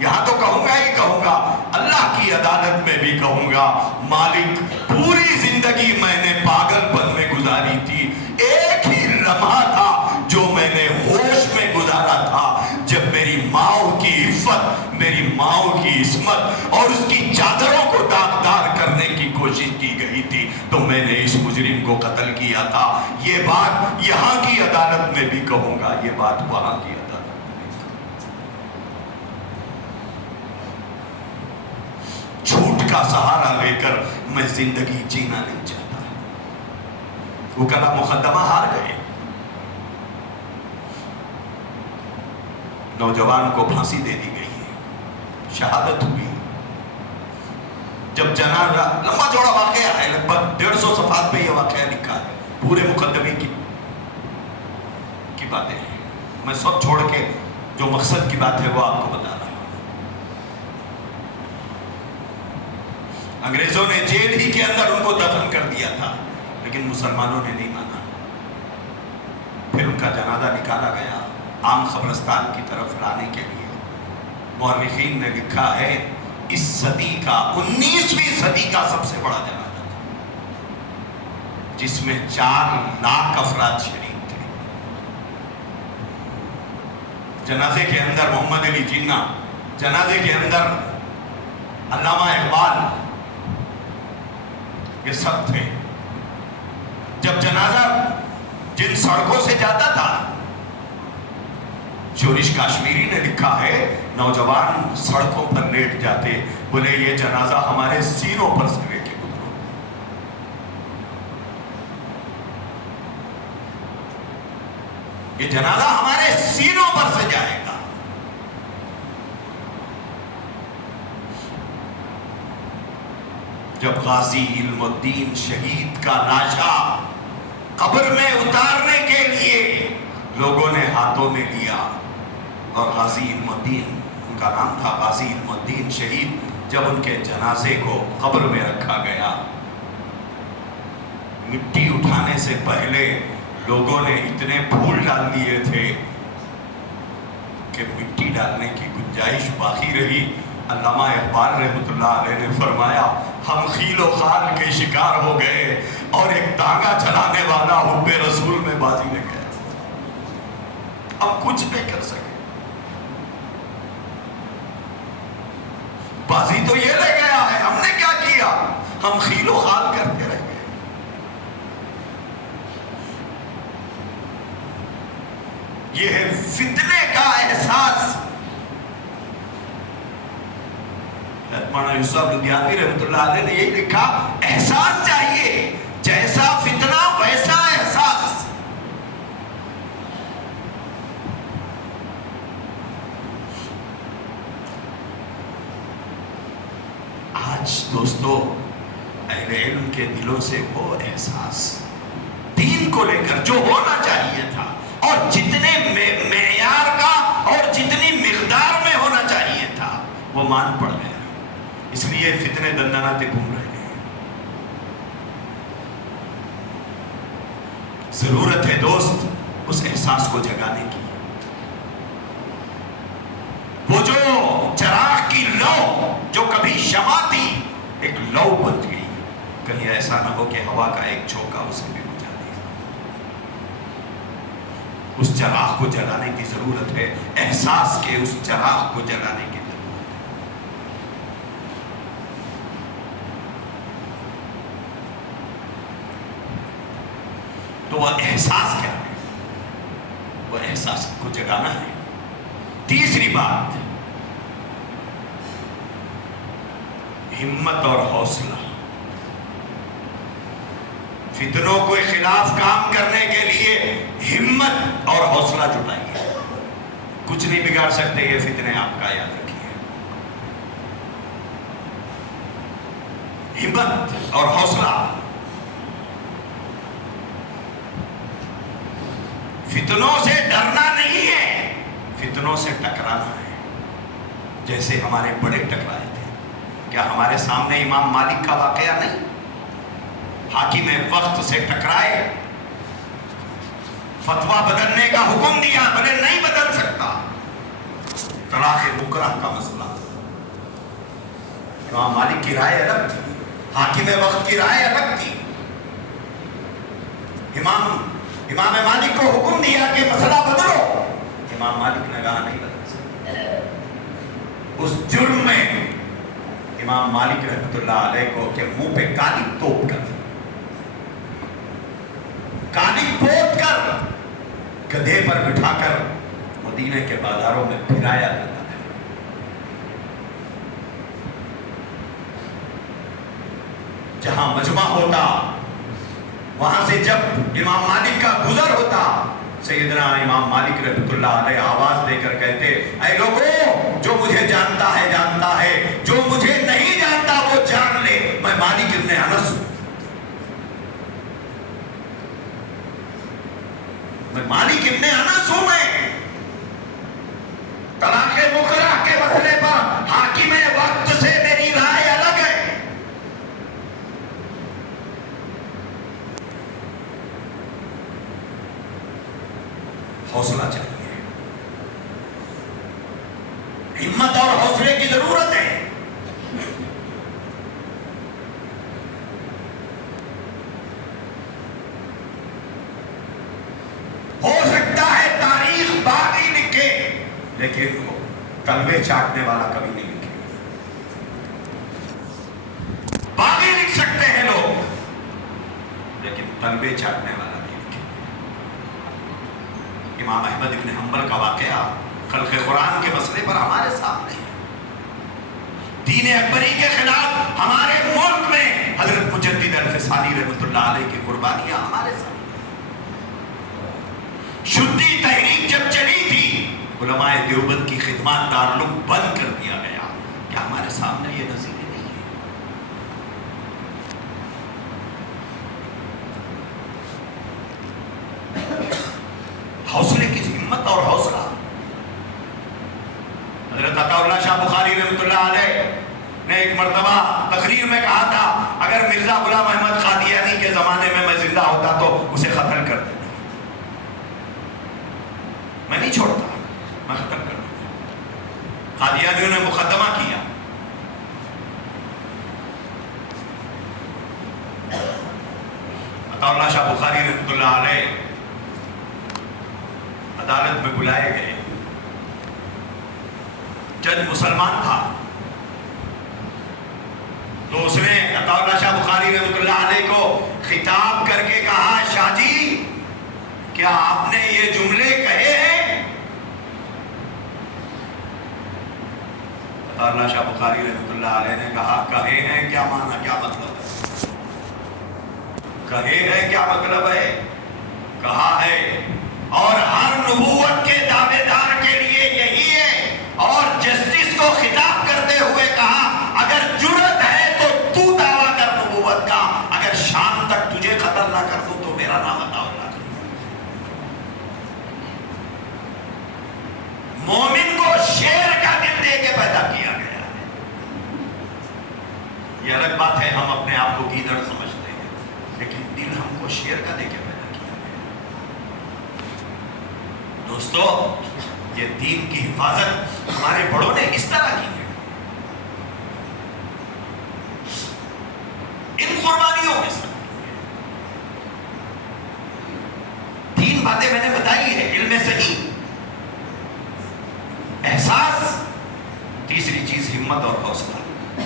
یہاں تو کہوں گا ہی کہوں گا، اللہ کی عدالت میں بھی کہوں گا مالک پوری زندگی میں نے پاگل پن میں گزاری تھی. ایک ہی لمحہ تھا جو میں نے ہوش میں گزارا تھا جب میری ماں کی عفت، میری ماں کی عصمت اور اس کی چادروں کو داغدار کرنے کی کوشش کی گئی تھی تو میں نے اس مجرم کو قتل کیا تھا. یہ بات یہاں کی عدالت میں بھی کہوں گا، یہ بات وہاں کی عدالت میں بھی کہوں گا. جھوٹ کا سہارا لے کر میں زندگی جینا نہیں چاہتا. وہ کہا مقدمہ ہار گئے. نوجوان کو پھانسی دے دی گئی، شہادت ہوئی. جب جنازہ، لمبا چوڑا واقعہ ہے، لگ بھگ 150 صفحات پہ یہ واقعہ لکھا ہے، پورے مقدمے کی باتیں ہیں. میں سب چھوڑ کے جو مقصد کی بات ہے وہ آپ کو بتا رہا ہوں. انگریزوں نے جیل ہی کے اندر ان کو دفن کر دیا تھا، لیکن مسلمانوں نے نہیں مانا. پھر ان کا جنازہ نکالا گیا عام قبرستان کی طرف لانے کے لیے. مورخین نے لکھا ہے اس صدی کا، 19ویں صدی کا سب سے بڑا جنازہ تھا، جس میں 4 لاکھ افراد شریک تھے. جنازے کے اندر محمد علی جناح، جنازے کے اندر علامہ اقبال، یہ سب تھے. جب جنازہ جن سڑکوں سے جاتا تھا، شورش کاشمیری نے لکھا ہے نوجوان سڑکوں پر لیٹ جاتے، بولے یہ جنازہ ہمارے سینوں پر سے لے کے گزرو. یہ جنازہ ہمارے سینوں پر سے جائے گا. جب غازی علم الدین شہید کا لاشا قبر میں اتارنے کے لیے لوگوں نے ہاتھوں میں لیا، اور غازی علم الدین، ان کا نام تھا غازی علم الدین شہید، جب ان کے جنازے کو قبر میں رکھا گیا، مٹی اٹھانے سے پہلے لوگوں نے اتنے پھول ڈال دیے تھے کہ مٹی ڈالنے کی گنجائش باقی رہی. علامہ اقبال رحمۃ اللہ علیہ نے فرمایا ہم خیل و خال کے شکار ہو گئے اور ایک ٹانگا چلانے والا حب رسول میں بازی لے گیا. ہم کچھ نہیں کر سکے. بازی تو یہ لے گیا ہے، ہم نے کیا کیا؟ ہم خیل و خال کرتے رہ گئے. یہ ہے فتنے کا احساس. مولانا یوسف لدھیانوی رحمۃ اللہ علیہ نے یہی لکھا، احساس چاہیے، جیسا فتنہ ویسا احساس. کاش دوستو اہل علم کے دلوں سے وہ احساس دین کو لے کر جو ہونا چاہیے تھا اور جتنے معیار کا اور جتنی مقدار میں ہونا چاہیے تھا وہ مان پڑ گیا، اس لیے فتنے دندناتے گھوم رہے ہیں۔ ضرورت ہے دوست اس احساس کو جگانے کی، وہ جو چراغ کی لو جو کبھی شمع تھی ایک لو بن گئی، کہیں ایسا نہ ہو کہ ہوا کا ایک جھونکا اسے بھی بجھا دے۔ اس چراغ کو جلانے کی ضرورت ہے، احساس کے اس چراغ کو جلانے کی ضرورت ہے۔ تو وہ احساس کیا ہے؟ وہ احساس کو جگانا ہے۔ تیسری بات، ہمت اور حوصلہ۔ فتنوں کے خلاف کام کرنے کے لیے ہمت اور حوصلہ جٹائیے، کچھ نہیں بگاڑ سکتے یہ فتنے آپ کا، یاد رکھیے۔ ہمت اور حوصلہ، فتنوں سے ڈرنا نہیں ہے، فتنوں سے ٹکرانا ہے۔ جیسے ہمارے بڑے ٹکرائے تھے، کیا ہمارے سامنے امام مالک کا واقعہ نہیں؟ حاکم وقت سے ٹکرائے، فتویٰ بدلنے کا حکم دیا، بولے نہیں بدل سکتا۔ طلاق مکرہ کا مسئلہ، امام مالک کی رائے الگ تھی، حاکم وقت کی رائے الگ تھی۔ امام مالک کو حکم دیا کہ مسئلہ بدلو، امام مالک نے کہا نہیں بدل سکتا۔ اس جرم میں امام مالک رحمۃ اللہ علیہ کو کہ منہ پہ کالی توپ کر، کالی پوت کر، گدھے پر بٹھا کر مدینے کے بازاروں میں پھرایا جاتا تھا۔ جہاں مجمع ہوتا وہاں سے جب امام مالک کا گزر ہوتا، سیدنا امام مالک رحمۃ اللہ علیہ آواز دے کر کہتے، اے لوگوں جو مجھے جانتا ہے جانتا ہے، جو مجھے نہیں جانتا وہ جان لے، میں مالک ابن انس ہوں، میں مالک ابن انس ہوں۔ میں طلاق مکرہ کے مسئلے پر حاکم وقت سے میری رائے الگ ہے۔ حوصلہ چاہیے، ہمت اور حوصلے کی ضرورت ہے۔ ہو سکتا ہے تاریخ باغی لکھے لیکن وہ تلوے چاٹنے والا کبھی نہیں لکھے۔ باغی لکھ سکتے ہیں لوگ لیکن تلوے چاٹنے والا نہیں لکھے۔ امام احمد ابن حنبل کا واقعہ خلق قرآن کے مسئلے پر ہمارے سامنے ہے۔ دین اکبری کے خلاف ہمارے ملک میں حضرت مجدد الفسانی رحمۃ اللہ علیہ کی قربانیاں ہمارے سامنے۔ شدی تحریک جب چلی تھی، علماء دیوبند کی خدمات دارالعلوم بند کر دیا گیا، کیا ہمارے سامنے یہ نظیریں نہیں ہیں؟ حوصلے کی ہمت اور حوصلہ۔ حضرت عطا اللہ شاہ بخاری رحمۃ اللہ علیہ نے ایک مرتبہ تقریر میں کہا تھا، اگر مرزا غلام احمد قادیانی کے زمانے میں میں زندہ ہوتا تو اسے قتل کر دیتا، میں نہیں چھوڑتا، میں ختم کر دیتا۔ قادیانیوں نے مقدمہ کیا، عطا اللہ شاہ بخاری رحمۃ اللہ علیہ عدالت میں بلائے گئے۔ جج مسلمان تھا تو اس نے عطا اللہ شاہ بخاری رحمۃ اللہ علیہ کو خطاب کر کے کہا، شاہ جی کیا آپ نے یہ جملے کہے ہیں؟ عطا اللہ شاہ بخاری رحمۃ اللہ علیہ نے کہا، کہے ہیں کیا معنی، کیا مطلب ہے؟ کہے ہیں کیا مطلب ہے؟ کہا ہے، اور ہر نبوت کے دعوے دار کے لیے یہی ہے، اور جسٹس کو خطاب کرتے ہوئے کہا، اگر جرأت ہے تو آپ کو گیدڑ سمجھتے ہیں، لیکن دل ہم کو شیر کا دے کے پیدا کیا گیا۔ دوستو، یہ دین کی حفاظت ہمارے بڑوں نے اس طرح کی ہے، ان قربانیوں کے ساتھ۔ تین باتیں میں نے بتائی ہے، علم صحیح، احساس، تیسری چیز ہمت اور حوصلہ،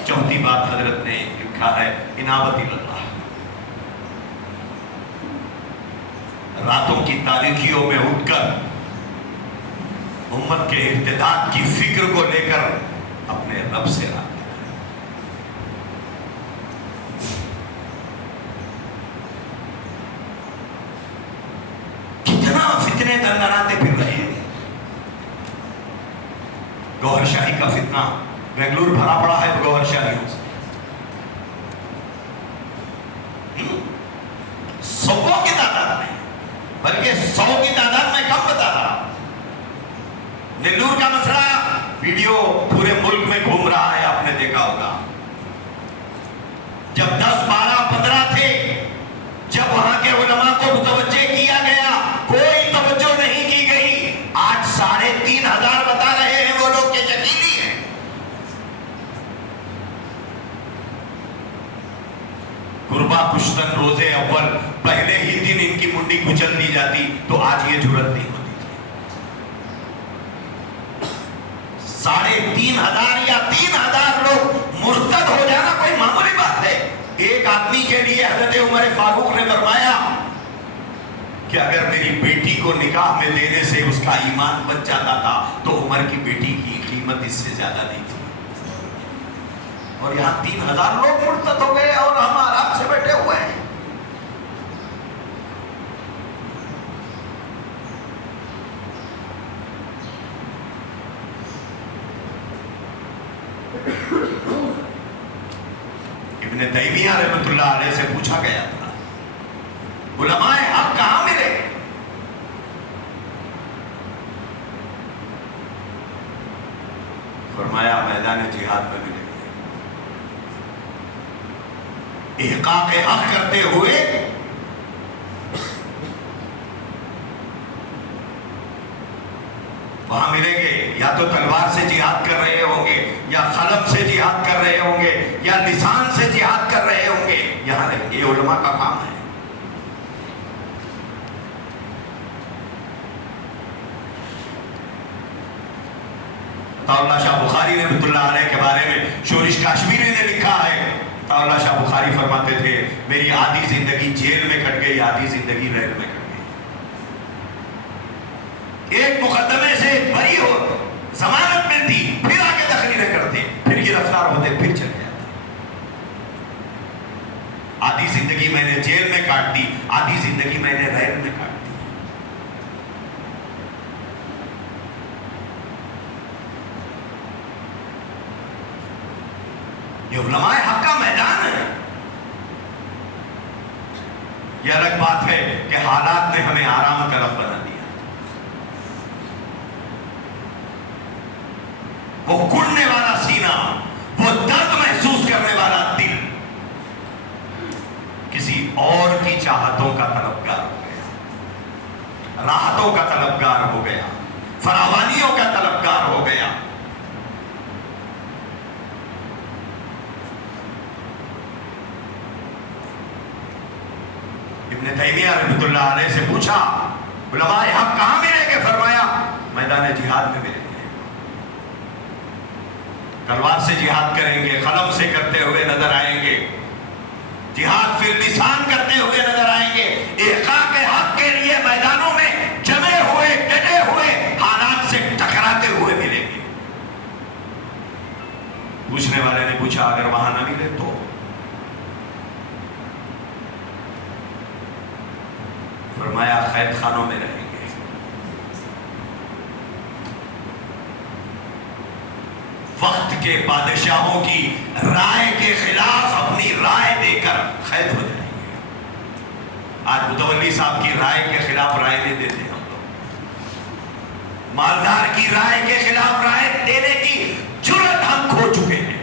چوتھی بات حضرت نے لکھا ہے انابت اللہ۔ راتوں کی تاریکیوں میں اٹھ کر امت کے ارتداد کی فکر کو لے کر اپنے رب سے رابطہ، کتنا فتنے دندناتے پھر رہے ہیں۔ گوھر شاہی کا فتنہ بنگلور بھرا پڑا ہے گوھر شاہیوں سے، سووں کی تعداد میں، بلکہ 100 کی تعداد میں کم بتا رہا۔ نیلور کا مسئلہ ویڈیو پورے ملک میں گھوم رہا ہے، آپ نے دیکھا ہوگا۔ جب 10، 12، 15 تھے، جب وہاں کے علماء کو متوجہ کیا گیا، کوئی توجہ نہیں کی گئی۔ آج 3500 بتا رہے ہیں وہ لوگ کہ یقینی ہے۔ قربا کشتن روزے اول، پہلے ہی دن ان کی منڈی کچل دی جاتی تو آج یہ جرت نہیں ہوتی تھی۔ 3500 یا 3000 لوگ مرتد ہو جانا کوئی معمولی بات ہے۔ ایک آدمی کے لیے حضرت عمر فاروق نے فرمایا کہ اگر میری بیٹی کو نکاح میں دینے سے اس کا ایمان بچ جاتا تھا تو عمر کی بیٹی کی قیمت اس سے زیادہ نہیں تھی۔ اور یہاں 3000 لوگ مرتد ہو گئے اور ہم آرام سے بیٹھے ہوئے ہیں۔ ابن تیمیہ رحمۃ اللہ علیہ سے پوچھا گیا تھا علماء حق کہاں ملے؟ فرمایا میدان جہاد میں ملے گے، احقاق حق کرتے ہوئے وہاں ملیں گے، یا تو تلوار سے جہاد کر رہے ہوں گے، یا قلم سے جہاد کر رہے ہوں گے، یا لسان سے جہاد کر رہے ہوں گے، یہاں رہیں گے۔ یہ علماء کا کام ہے۔ اللہ شاہ بخاری رحمۃ اللہ علیہ کے بارے میں شورش کاشمیری نے لکھا ہے، اللہ شاہ بخاری فرماتے تھے میری آدھی زندگی جیل میں کٹ گئی، آدھی زندگی ریل میں کٹ گئی۔ ایک مقدمے سے بری ہو، ضمانت ملتی، پھر آگے تقریریں کرتے، پھر گرفتار ہوتے، پھر چلے جاتے۔ آدھی زندگی میں نے جیل میں کاٹ دی، آدھی زندگی میں نے ریل میں کاٹ دی۔ یہ علماء حق کا میدان ہے۔ یہ الگ بات ہے کہ حالات نے ہمیں آرام طرف بنا دیا، وہ کڑنے والا سینہ، وہ درد محسوس کرنے والا دل کسی اور کی چاہتوں کا طلبگار ہو گیا، راحتوں کا طلبگار ہو گیا، فراوانیوں کا طلبگار ہو گیا۔ ابن تیمیہ رحمۃ اللہ علیہ سے پوچھا علماء حق کہاں ملیں گے؟ فرمایا میدان جہاد میں ملیں گے، تلوار سے جہاد کریں گے، قلم سے کرتے ہوئے نظر آئیں گے، جہاد فی اللسان کرتے ہوئے نظر آئیں گے، احقاق حق کے لیے میدانوں میں جمے ہوئے، ڈٹے ہوئے، حالات سے ٹکراتے ہوئے ملیں گے۔ پوچھنے والے نے پوچھا اگر وہاں نہ ملے تو؟ فرمایا قید خانوں میں رہیں گے، وقت کے بادشاہوں کی رائے کے خلاف اپنی رائے دے کر قید ہو جائیں گے۔ آج متولی صاحب کی رائے کے خلاف رائے نہیں دیتے ہم لوگ، مالدار کی رائے کے خلاف رائے دینے کی جرأت ہم کھو چکے ہیں۔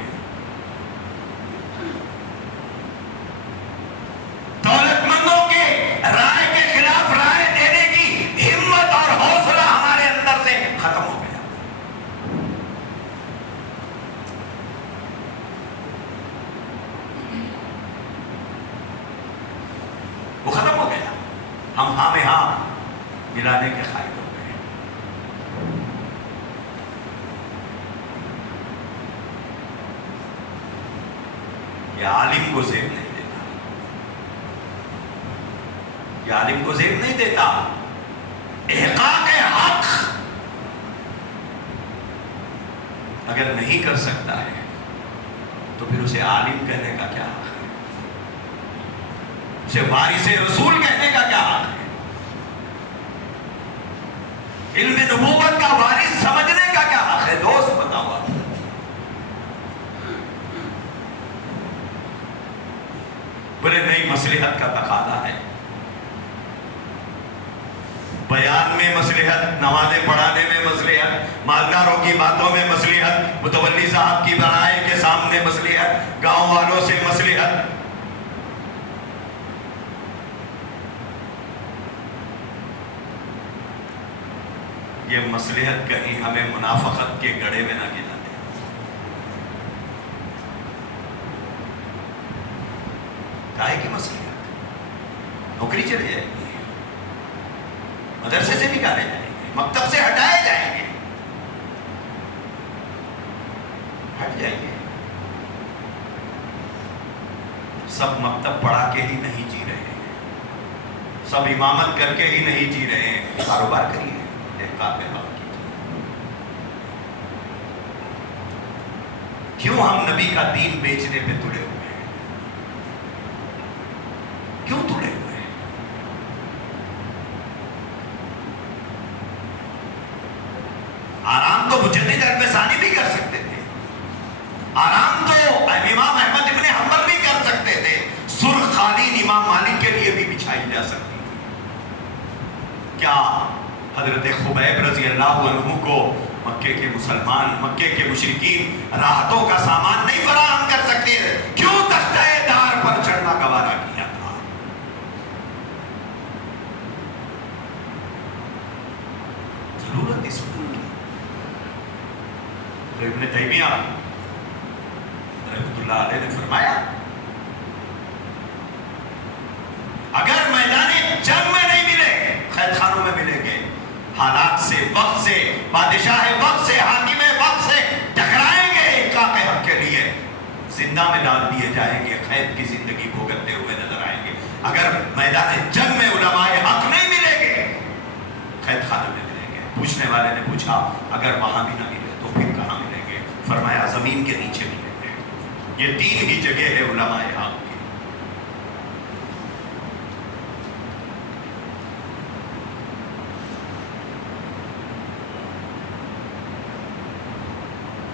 وہاں میں ہاں ملانے کے قائل ہو گئے. یہ عالم کو زیب نہیں دیتا, یہ عالم کو زیب نہیں دیتا. احقاق حق اگر نہیں کر سکتا ہے تو پھر اسے عالم کہنے کا کیا حق ہے؟ اسے وارث رسول کہنے کا کیا حق ہے؟ علم نبوت کا وارث سمجھنے کا کیا حق ہے؟ دوست بتاؤ آپ. بڑے نئی مصلحت کا تقاضا ہے, بیان میں مصلحت, نمازیں پڑھانے میں مصلحت, مالداروں کی باتوں میں مصلحت, متولی صاحب کی بڑائی کے سامنے مصلحت, گاؤں والوں سے مصلحت. یہ مصلحت کہیں ہمیں منافقت کے گڑھے میں نہ گرا دے. کائے کی مصلحت؟ نوکری چلے جائے گی, مدرسے سے نکالے جائیں گے, مکتب سے ہٹائے جائیں گے, ہٹ جائیں گے. سب مکتب پڑھا کے ہی نہیں جی رہے ہیں, سب امامت کر کے ہی نہیں جی رہے ہیں. کاروبار کریے, احقاق حق کیجیے. کیوں ہم نبی کا دین بیچنے پہ تلے ہوئے ہیں؟ کیوں تلے ہوئے ہیں؟ آرام تو مجدد الفسانی بھی کر سکتے تھے, آرام تو امام احمد ابن حنبل بھی کر سکتے تھے, سرخ قالین امام مالک کے لیے بھی بچھائی جا سکتی تھی. کیا حضرت خبیب رضی اللہ عنہ کو مکے کے مسلمان, مکے کے مشرکین راحتوں کا سامان نہیں فراہم کر سکتے تھے؟ کیوں تختہ دار پر چڑھنا گوارا کیا تھا؟ ضرورت اس وقت کی. تو ابن تیمیہ رحمۃ اللہ علیہ نے فرمایا, اگر میدان جنگ میں نہیں ملے, قید خانوں میں ملیں گے. حالات سے, وقت سے, بادشاہ وقت سے, حاکم وقت سے ٹکرائیں گے, احقاق حق کے لیے زندہ میں ڈال دیے جائیں گے, قید کی زندگی بھوگتے ہوئے نظر آئیں گے. اگر میدان جنگ میں علماء حق نہیں ملیں گے, قید خانے میں ملیں گے. پوچھنے والے نے پوچھا, اگر وہاں بھی نہ ملے تو پھر کہاں ملیں گے؟ فرمایا زمین کے نیچے ملیں گے. یہ تین ہی جگہ ہے علماء حق کی.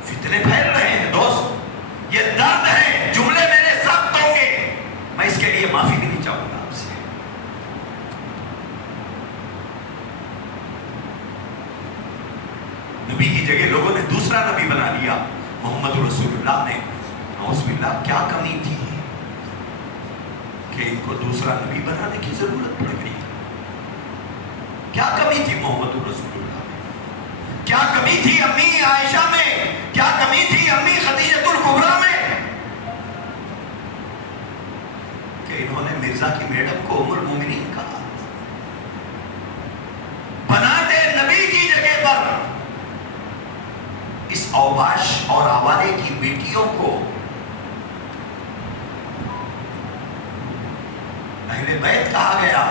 فتنے پھیل رہے ہیں دوست, یہ درد ہے, جملے میرے سخت ہوں گے, میں اس کے لیے معافی بھی نہیں چاہوں گا آپ سے. نبی کی جگہ لوگوں نے دوسرا نبی بنا لیا, محمد رسول اللہ نے. نعوذ باللہ, کیا کمی تھی کہ ان کو دوسرا نبی بنانے کی ضرورت پڑ گئی؟ کیا کمی تھی محمد رسول اللہ میں؟ کیا کمی تھی امی عائشہ میں؟ کیا کمی تھی امی خدیجہ الکبریٰ میں کہ انہوں نے مرزا کی میڈم کو ام المومنین کہا؟ بنا دے نبی کی جگہ پر اس اوباش اور آوارے کی بیٹیوں کو اہل بیت کہا گیا,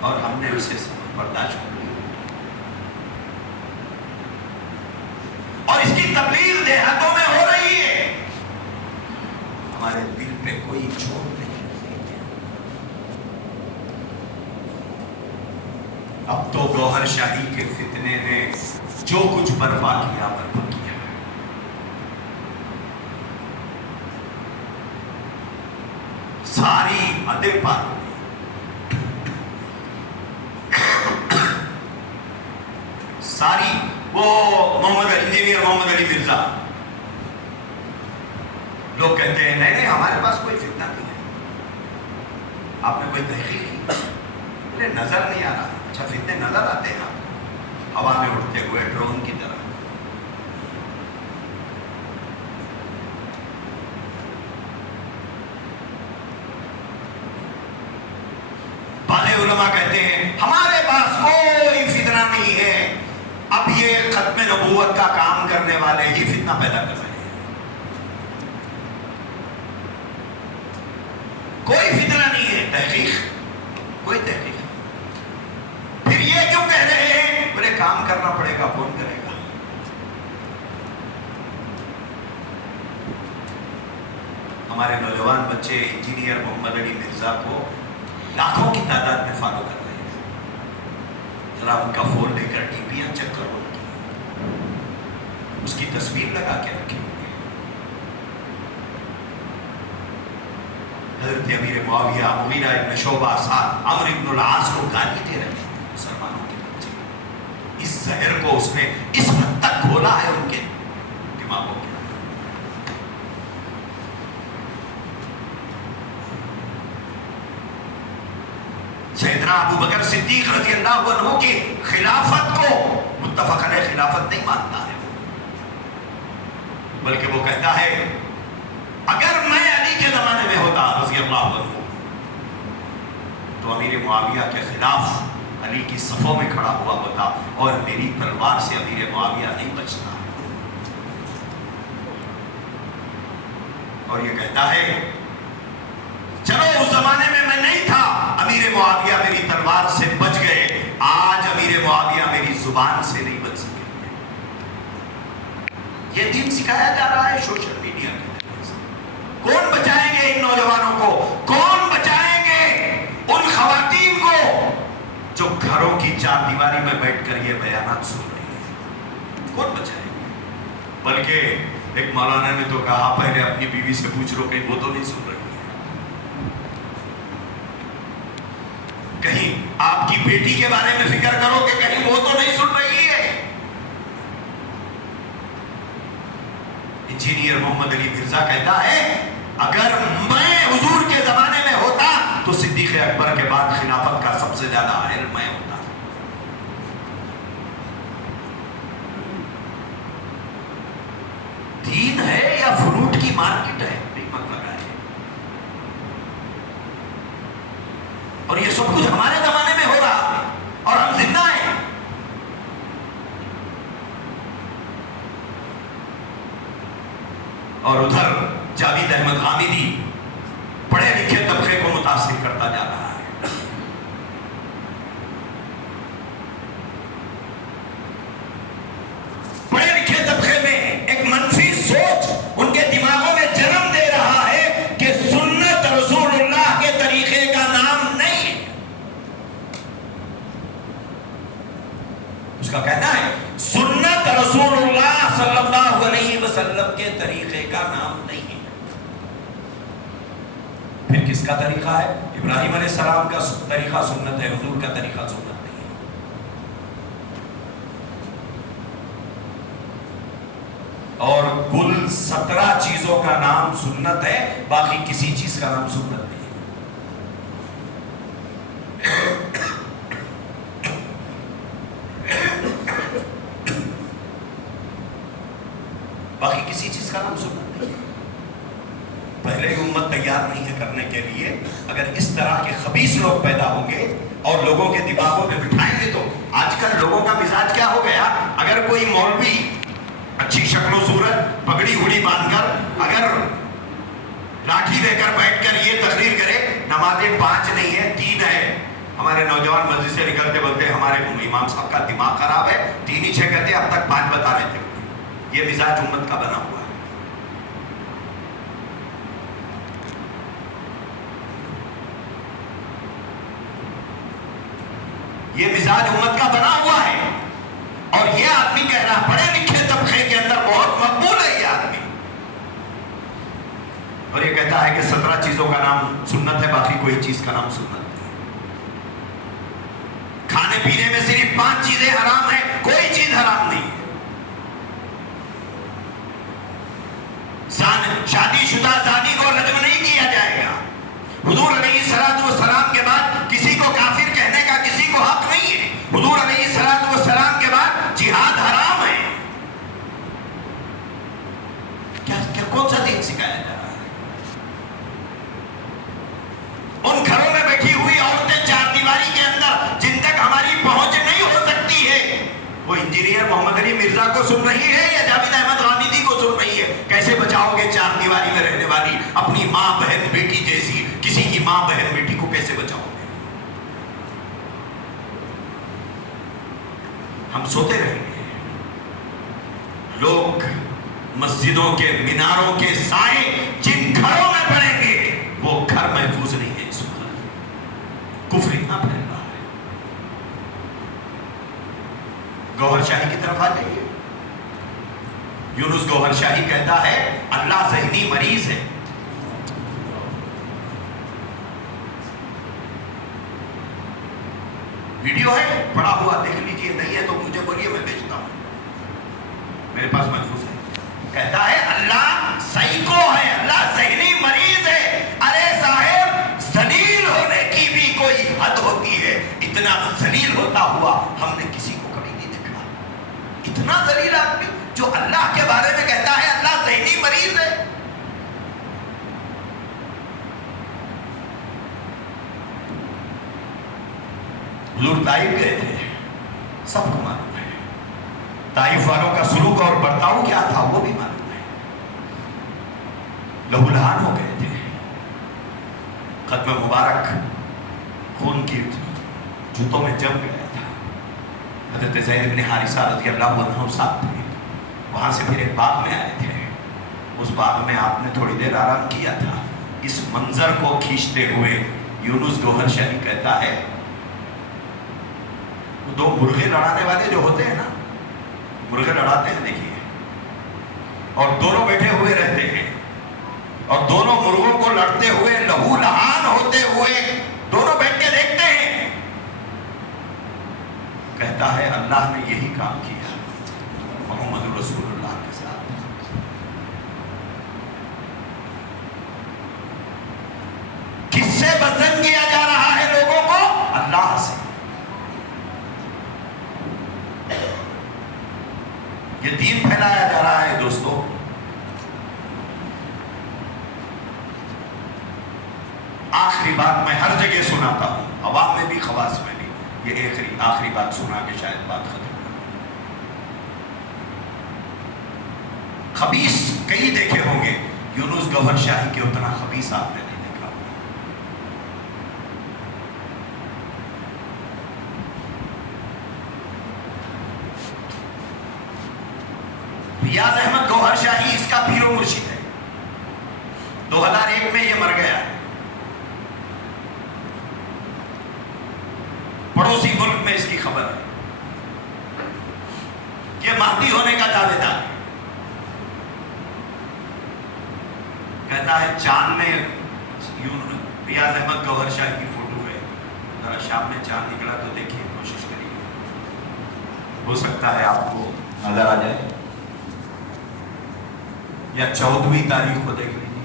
اور ہم نے اسے برداشت کر لیا. اور اس کی تبلیغ دیہاتوں میں ہو رہی ہے, ہمارے دل پہ کوئی چھوڑ نہیں. اب تو گوہر شاہی کے فتنے نے جو کچھ برپا کیا برپا کیا. ساری حدیں پار ہو گئی, ساری. وہ انجینئر محمد علی مرزا, لوگ کہتے ہیں نہیں نہیں ہمارے پاس کوئی فتنہ نہیں ہے. آپ نے کوئی تحقیق کی؟ مجھے نظر نہیں آ رہا. اچھا, فتنے نظر آتے ہیں آپ ہوا میں اڑتے ہوئے ڈرون کی طرح. علماء کہتے ہیں ہمارے پاس کوئی فتنہ نہیں ہے، اب یہ ختم نبوت کا کام کرنے والے ہی فتنہ پیدا کر رہے ہیں، کوئی فتنہ نہیں ہے، تحقیق کوئی تحقیق۔ پھر یہ کیوں کہہ رہے ہیں؟ بولے کام کرنا پڑے گا، کون کرے گا؟ ہمارے نوجوان بچے انجینئر محمد علی مرزا کو لاکھوں کی تعداد میں فالو کر رہے ہیں، ذرا ان کا فون لے کر ٹی ویاں چیک کرو، اس کی تصویر لگا کے رکھے ہوئے ہیں۔ حضرت امیر معاویہ مغیرہ ابن شعبہ ساتھ عمرو ابن العاص کو گالی دے رہے ہیں، مسلمانوں کے بچے۔ اس زہر کو اس نے اس حد تک کھولا ہے ان کے دماغوں کے۔ سیدنا ابو بکر صدیق رضی اللہ عنہ کی خلافت کو متفق علیہ خلافت نہیں مانتا ہے، بلکہ وہ کہتا ہے اگر میں علی کے زمانے میں ہوتا رضی اللہ عنہ تو امیر معاویہ کے خلاف علی کی صفوں میں کھڑا ہوا ہوتا اور میری تلوار سے امیر معاویہ نہیں بچتا۔ اور یہ کہتا ہے چلو اس زمانے میں میں نہیں تھا، امیر معاویہ میری تلوار سے بچ گئے، آج امیر معاویہ میری زبان سے نہیں بچ سکے۔ یہ دین سکھایا جا رہا ہے سوشل میڈیا کے ذریعے سے۔ کون بچائیں گے ان نوجوانوں کو؟ کون بچائیں گے ان خواتین کو جو گھروں کی چار دیواری میں بیٹھ کر یہ بیانات سن رہی ہیں؟ کون بچائیں گے؟ بلکہ ایک مولانا نے تو کہا پہلے اپنی بیوی سے پوچھ لو کہیں وہ تو نہیں سن رہی ہے، کہیں آپ کی بیٹی کے بارے میں فکر کرو کہ کہیں وہ تو نہیں سن رہی ہے۔ انجینئر محمد علی مرزا کہتا ہے اگر میں حضور کے زمانے میں ہوتا تو صدیق اکبر کے بعد خلافت کا سب سے زیادہ اہل میں ہوتا۔ دین ہے یا فروٹ کی مارکیٹ ہے؟ حکمت لگا ہے۔ اور یہ سب کچھ ہمارے زمانے میں ہو رہا ہے اور ہم زندہ ہیں۔ اور ادھر جاوید احمد حامدی پڑھے لکھے طبقے کو متاثر کرتا جا رہا ہے۔ پڑھے لکھے طبقے میں ایک منفی سوچ ان کے دماغوں میں جنم دے رہا ہے کہ سنت رسول اللہ کے طریقے کا نام نہیں ہے۔ اس کا کہنا ہے سنت رسول اللہ صلی اللہ علیہ وسلم کے طریقے کا نام نہیں ہے۔ پھر کس کا طریقہ ہے؟ ابراہیم علیہ السلام کا طریقہ سنت ہے، حضور کا طریقہ سنت نہیں ہے۔ اور کل 17 چیزوں کا نام سنت ہے، باقی کسی چیز کا نام سنت نہیں ہے۔ باقی کسی چیز کا نام سنت نہیں ہے۔ پہلے ہی امت تیار نہیں ہے کرنے کے لیے۔ اگر اس طرح کے خبیث لوگ پیدا ہوں گے اور لوگوں کے دماغوں میں بٹھائیں گے تو آج کل لوگوں کا مزاج کیا ہو گیا؟ اگر کوئی مولوی اچھی شکل و صورت پگڑی اڑی باندھ کر اگر لاٹھی لے کر بیٹھ کر یہ تقریر کرے نمازیں 5 نہیں ہے 3 ہے، ہمارے نوجوان مسجد سے نکلتے بولتے ہمارے امام صاحب کا دماغ خراب ہے، 3 ہی 6 کہتے اب تک 5 بتا رہے تھے۔ یہ مزاج امت کا بنا ہوا ہے۔ یہ مزاج امت کا بنا ہوا ہے اور یہ آدمی کہہ رہا پڑھے لکھے طبقے کے اندر بہت مقبول ہے یہ آدمی، اور یہ کہتا ہے کہ 17 چیزوں کا نام سنت ہے، باقی کوئی چیز کا نام سنت نہیں۔ کھانے پینے میں صرف 5 چیزیں حرام ہیں، کوئی چیز حرام نہیں ہے۔ شادی شدہ زانی کو رجم نہیں کیا جائے گا۔ حضور علیہ السلام کے بعد کسی کو کافر کہنے کا کسی کو حق نہیں ہے۔ حضور علیہ السلام کے بعد جہاد حرام ہے۔ کیا کون سا دین سکھایا جا رہا ہے؟ ان گھروں میں بیٹھی ہوئی عورتیں 4 دیواری کے انجینئر محمد علی مرزا کو سن رہی ہے یا جاوید احمد غامدی کو سن رہی ہے؟ کیسے بچاؤ گے چار دیواری میں رہنے والی اپنی ماں بہن بیٹی جیسی کسی کی ماں بہن بیٹی کو کیسے بچاؤ گے؟ ہم سوتے رہیں گے، لوگ مسجدوں کے میناروں کے سائے جن گھروں میں پڑیں گے وہ گھر محفوظ نہیں ہے اس وقت، کفر اتنا پھیل رہا ہے۔ گوہر شاہی کی طرف آ جائیے۔ یونس گوہر شاہی کہتا ہے اللہ ذہنی مریض ہے۔ ویڈیو ہے، پڑا ہوا دیکھ لیجئے، نہیں ہے تو مجھے بولیے، میں بھیجتا ہوں، میرے پاس محفوظ ہے۔ کہتا ہے اللہ سائیکو ہے، اللہ ذہنی مریض ہے۔ ارے صاحب، ذلیل ہونے کی بھی کوئی حد ہوتی ہے۔ اتنا ذلیل ہوتا ہوا ہم نے کسی کو کبھی نہیں دیکھا۔ اتنا ذلیل آدمی جو اللہ کے بارے میں کہتا ہے اللہ ذہنی مریض ہے۔ حضور طائف گئے تھے، سب کو معلوم ہے، طائف والوں کا سلوک اور برتاؤ کیا تھا وہ بھی معلوم ہے۔ لہو لہان ہو گئے تھے، ختم مبارک خون کی جوتوں میں جم گیا تھا۔ حضرت زید بن حارثہ رضی اللہ عنہ ساتھ تھے، وہاں سے پھر ایک باغ میں آئے تھے، اس باغ میں آپ نے تھوڑی دیر آرام کیا تھا۔ اس منظر کو کھینچتے ہوئے یونس گوہر شاہی کہتا ہے، دو مرغے لڑانے والے جو ہوتے ہیں نا، مرغے لڑاتے ہیں دیکھیے، اور دونوں بیٹھے ہوئے رہتے ہیں، اور دونوں مرغوں کو لڑتے ہوئے لہو لہان ہوتے ہوئے دونوں بیٹھ کے دیکھتے ہیں۔ کہتا ہے اللہ نے یہی کام کیا محمد رسول اللہ کے ساتھ۔ کس سے بدزن کیا جا رہا ہے لوگوں کو؟ اللہ سے۔ یہ دین پھیلایا جا رہا ہے دوستو۔ آخری بات میں ہر جگہ سناتا ہوں، عوام میں بھی خواص میں بھی، یہ آخری بات سنا کے شاید بات ختم۔ خبیث کئی دیکھے ہوں گے، یونس گوہر شاہی کے اتنا خبیث آپ نے نہیں دیکھا۔ ریاض احمد گوہر شاہی اس کا پیر و مرشد ہے۔ 2001 میں یہ مر گیا، پڑوسی ملک میں اس کی خبر ہے، یہ مہدی ہونے کا دعوے دار۔ کہتا ہے چاند میں ریاض احمد گوہر شاہی کی فوٹو ہے، ذرا شام میں چاند نکلا تو دیکھیے، کوشش کریے، ہو سکتا ہے آپ کو نظر آ جائے، یا 14ویں تاریخ کو دیکھ لیجیے،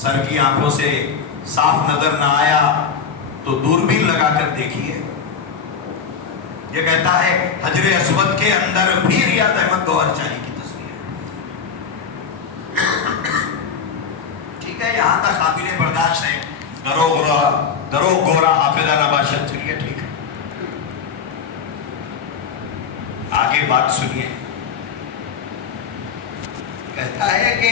سر کی آنکھوں سے صاف نظر نہ آیا تو دوربین لگا کر دیکھیے۔ یہ کہتا ہے حجر اسود کے اندر بھی ریاض احمد گوہر شاہی کی تصویر ہے۔ ٹھیک ہے، یہاں تک قابل برداشت ہے، درو گورا حافظہ نباشت، چلیے ٹھیک ہے، آگے بات سنیے۔ کہتا ہے کہ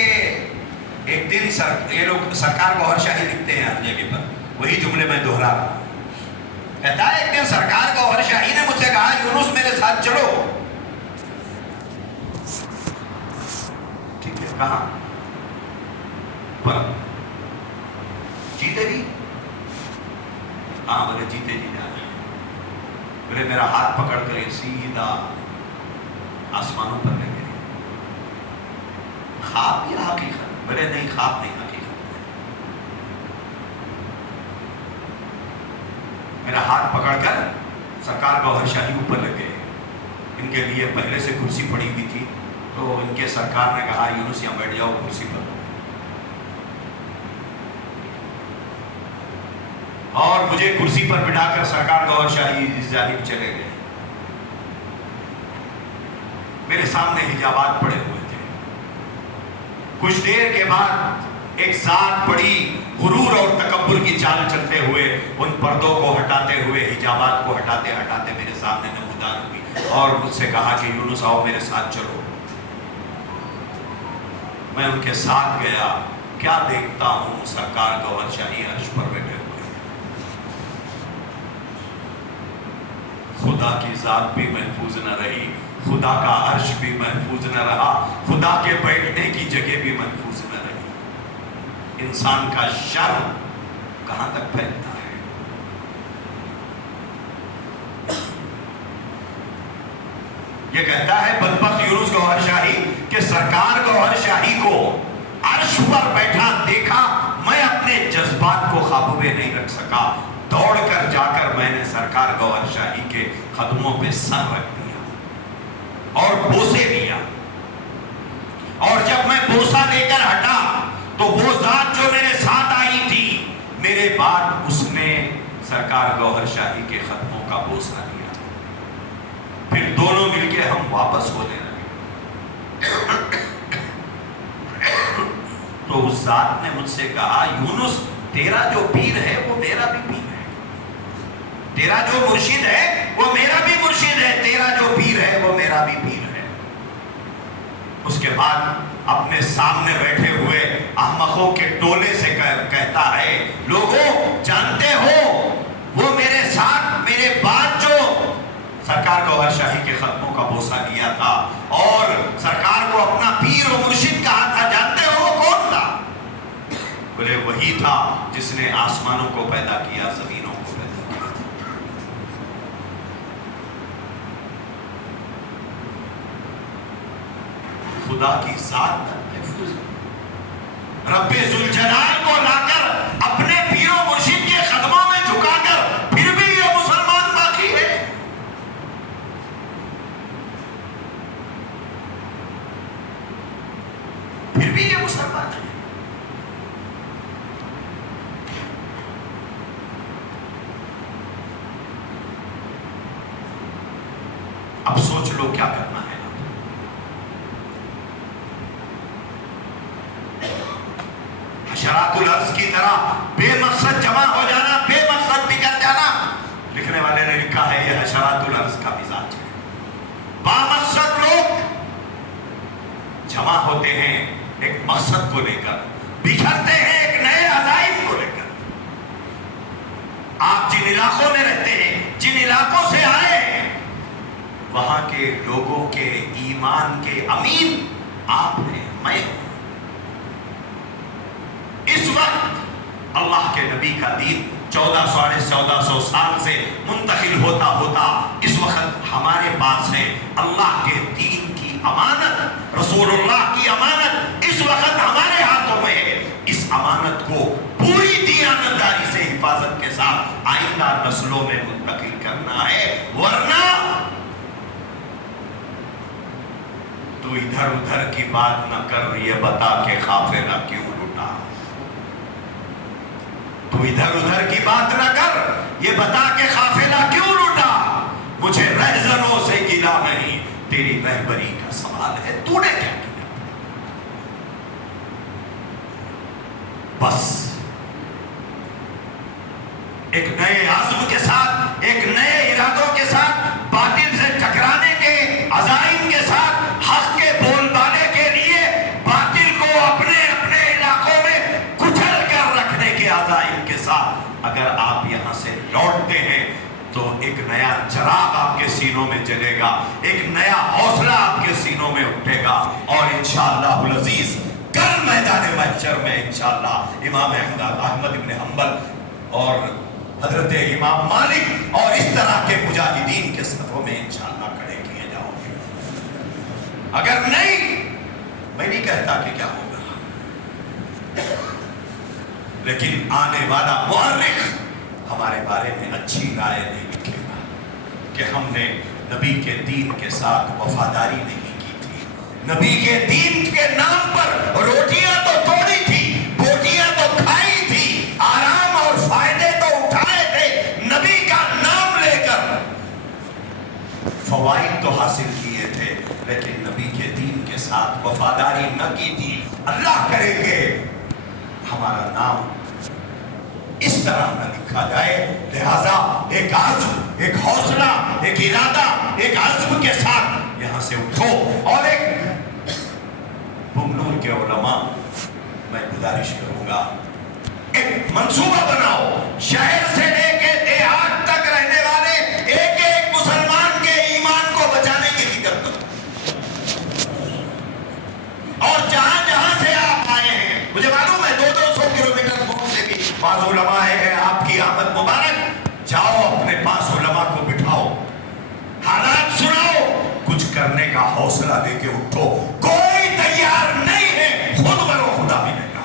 ایک دن یہ لوگ سرکار گوہر شاہی لکھتے ہیں ہر جگہ پر، وہی جملے میں دہرا رہا ہوں۔ کہتا ہے ایک دن سرکار گوہر شاہی نے مجھ سے کہا یونس میرے ساتھ چلو۔ ٹھیک ہے، کہاں پر؟ جیتے جی؟ ہاں، بولے جیتے جی جانا ہے۔ بولے میرا ہاتھ پکڑ کر سیدھا آسمانوں پر لے گئے۔ خواب یا حقیقت؟ بولے نہیں، خواب نہیں، حقیقت۔ میرا ہاتھ پکڑ کر سرکار گوہر شاہی اوپر لگ گئے۔ ان کے لیے پہلے سے کرسی پڑی ہوئی تھی، تو ان کے سرکار نے کہا یونس یہاں بیٹھ جاؤ کرسی پر، اور مجھے کرسی پر بٹھا کر سرکار گوہر شاہی اس جانب چلے گئے۔ میرے سامنے حجابات پڑے ہوئے تھے۔ کچھ دیر کے بعد ایک ذات بڑی غرور اور تکبر کی چال چلتے ہوئے ان پردوں کو ہٹاتے ہوئے حجابات کو ہٹاتے ہٹاتے میرے سامنے نمودار ہوئی اور مجھ سے کہا کہ یونس آؤ میرے ساتھ چلو. میں ان کے ساتھ گیا. کیا دیکھتا ہوں سرکار گوہر شاہی عرش پر بیٹھے ہوئے. خدا کی ذات بھی محفوظ نہ رہی, خدا کا عرش بھی محفوظ نہ رہا, خدا کے بیٹھنے کی جگہ بھی محفوظ نہ رہی. انسان کا شر کہاں تک پھیلتا ہے. یہ کہتا ہے بدبخت یونس گوہر شاہی کہ سرکار گوہر شاہی کو عرش پر بیٹھا دیکھا, میں اپنے جذبات کو قابو میں نہیں رکھ سکا. دوڑ کر جا کر میں نے سرکار گوہر شاہی کے قدموں پہ سر رکھ دیا اور بوسے دیا. اور جب میں بوسا لے کر ہٹا تو وہ ذات جو میرے ساتھ آئی تھی, میرے بعد اس نے سرکار گوہر شاہی کے قدموں کا بوسا لیا. پھر دونوں مل کے ہم واپس ہونے لگے. تو اس ذات نے مجھ سے کہا یونس تیرا جو پیر ہے وہ میرا بھی پیر ہے, تیرا جو مرشد ہے وہ میرا بھی مرشد ہے, تیرا جو پیر ہے وہ میرا بھی پیر ہے. اس کے بعد اپنے سامنے بیٹھے ہوئے احمقوں کے ٹولے سے کہتا ہے لوگوں جانتے ہو وہ میرے ساتھ میرے بعد جو سرکار گوہر شاہی کے قدموں کا بوسا لیا تھا اور سرکار کو اپنا پیر و مرشد کہا تھا, جانتے ہو وہ کون تھا؟ بولے وہی تھا جس نے آسمانوں کو پیدا کیا, زمینوں کو پیدا کیا. خدا کی ذات محفوظ ہے. رب ذوالجلال کو لا کر اپنے پیر و مرشد کے قدموں میں جھکا کر پھر بھی یہ مسلمان باقی ہے. پھر بھی یہ مسلمان ہے. اب سوچ لو کیا کرنا ہے. حشرات الارض کی طرح بے مقصد جمع ہو جانا, بے مقصد بگڑ جانا. لکھنے والے نے لکھا ہے یہ حشرات الارض کا مزاج ہے. با مقصد لوگ جمع ہوتے ہیں ایک مقصد کو لے کر, بکھرتے ہیں ایک نئے عزائم کو لے کر. آپ جن علاقوں میں رہتے ہیں, جن علاقوں سے آئے ہیں, وہاں کے لوگوں کے ایمان کے امین آپ ہیں, میں ہوں. اس وقت اللہ کے نبی کا دین 1400 سال سے منتقل ہوتا ہوتا اس وقت ہمارے پاس ہے. اللہ کے دین کی امانت, رسول اللہ کی امانت اس وقت ہمارے ہاتھوں میں ہے. اس امانت کو پوری دیانتداری سے حفاظت کے ساتھ آئندہ نسلوں میں منتقل کرنا ہے. ورنہ تو ادھر ادھر کی بات نہ کر, یہ بتا کہ قافلہ کیوں لٹا. تو ادھر ادھر کی بات نہ کر, یہ بتا کہ قافلہ کیوں لٹا. مجھے رہزنوں سے گلا نہیں, تیری رہبری کا سوال ہے, تو نے کیا کیا. بس ایک نئے عزم کے ساتھ, ایک نئے ارادوں کے ساتھ, باطل سے ٹکرانے کے عزائم کے ساتھ, حق کے بول بانے کے لیے باطل کو اپنے اپنے علاقوں میں کچل کر رکھنے کے عزائم کے ساتھ اگر آپ یہاں سے لوٹتے ہیں تو ایک نیا چراغ آپ کے سینوں میں جلے گا, ایک نیا حوصلہ آپ کے سینوں میں اٹھے گا. اور انشاءاللہ العزیز کل میدان محشر میں انشاءاللہ امام احمد بن حنبل اور حضرت امام مالک اور اس طرح کے مجاہدین کے صفوں میں انشاءاللہ کھڑے کیے جاؤ گے. اگر نہیں, میں نہیں کہتا کہ کیا ہوگا, لیکن آنے والا مورخ ہمارے بارے میں اچھی رائے نہیں لکھے گا کہ ہم نے نبی کے دین کے ساتھ وفاداری نہیں کی تھی. نبی کے دین کے نام پر روٹیاں تو توڑی تھی, بوٹیاں تو کھائی تھی, آرام اور فائدے تو اٹھائے تھے, نبی کا نام لے کر فوائد تو حاصل کیے تھے, لیکن نبی کے دین کے ساتھ وفاداری نہ کی تھی. اللہ کرے کہ ہمارا نام اس طرح نہ لکھا جائے. لہذا ایک عزم، ایک حوصلہ، ایک ارادہ، ایک عزم کے ساتھ یہاں سے اٹھو. اور ایک بمنور کے علماء میں گزارش کروں گا، ایک منصوبہ بناؤ. شہر سے لے کے دیہات تک رہنے والے ایک ایک مسلمان کے ایمان کو بچانے کی فکر کرو. اور جہاں جہاں سے آپ آئے ہیں، مجھے معلوم ہے 200 کلومیٹر دور سے بھی بعض علماء ہیں، آپ کی آمد مبارک. جاؤ اپنے پاس علماء کو بٹھاؤ، حالات سناؤ، کچھ کرنے کا حوصلہ دے کے اٹھو. کوئی تیار نہیں ہے، خود مرو خدا ملے گا.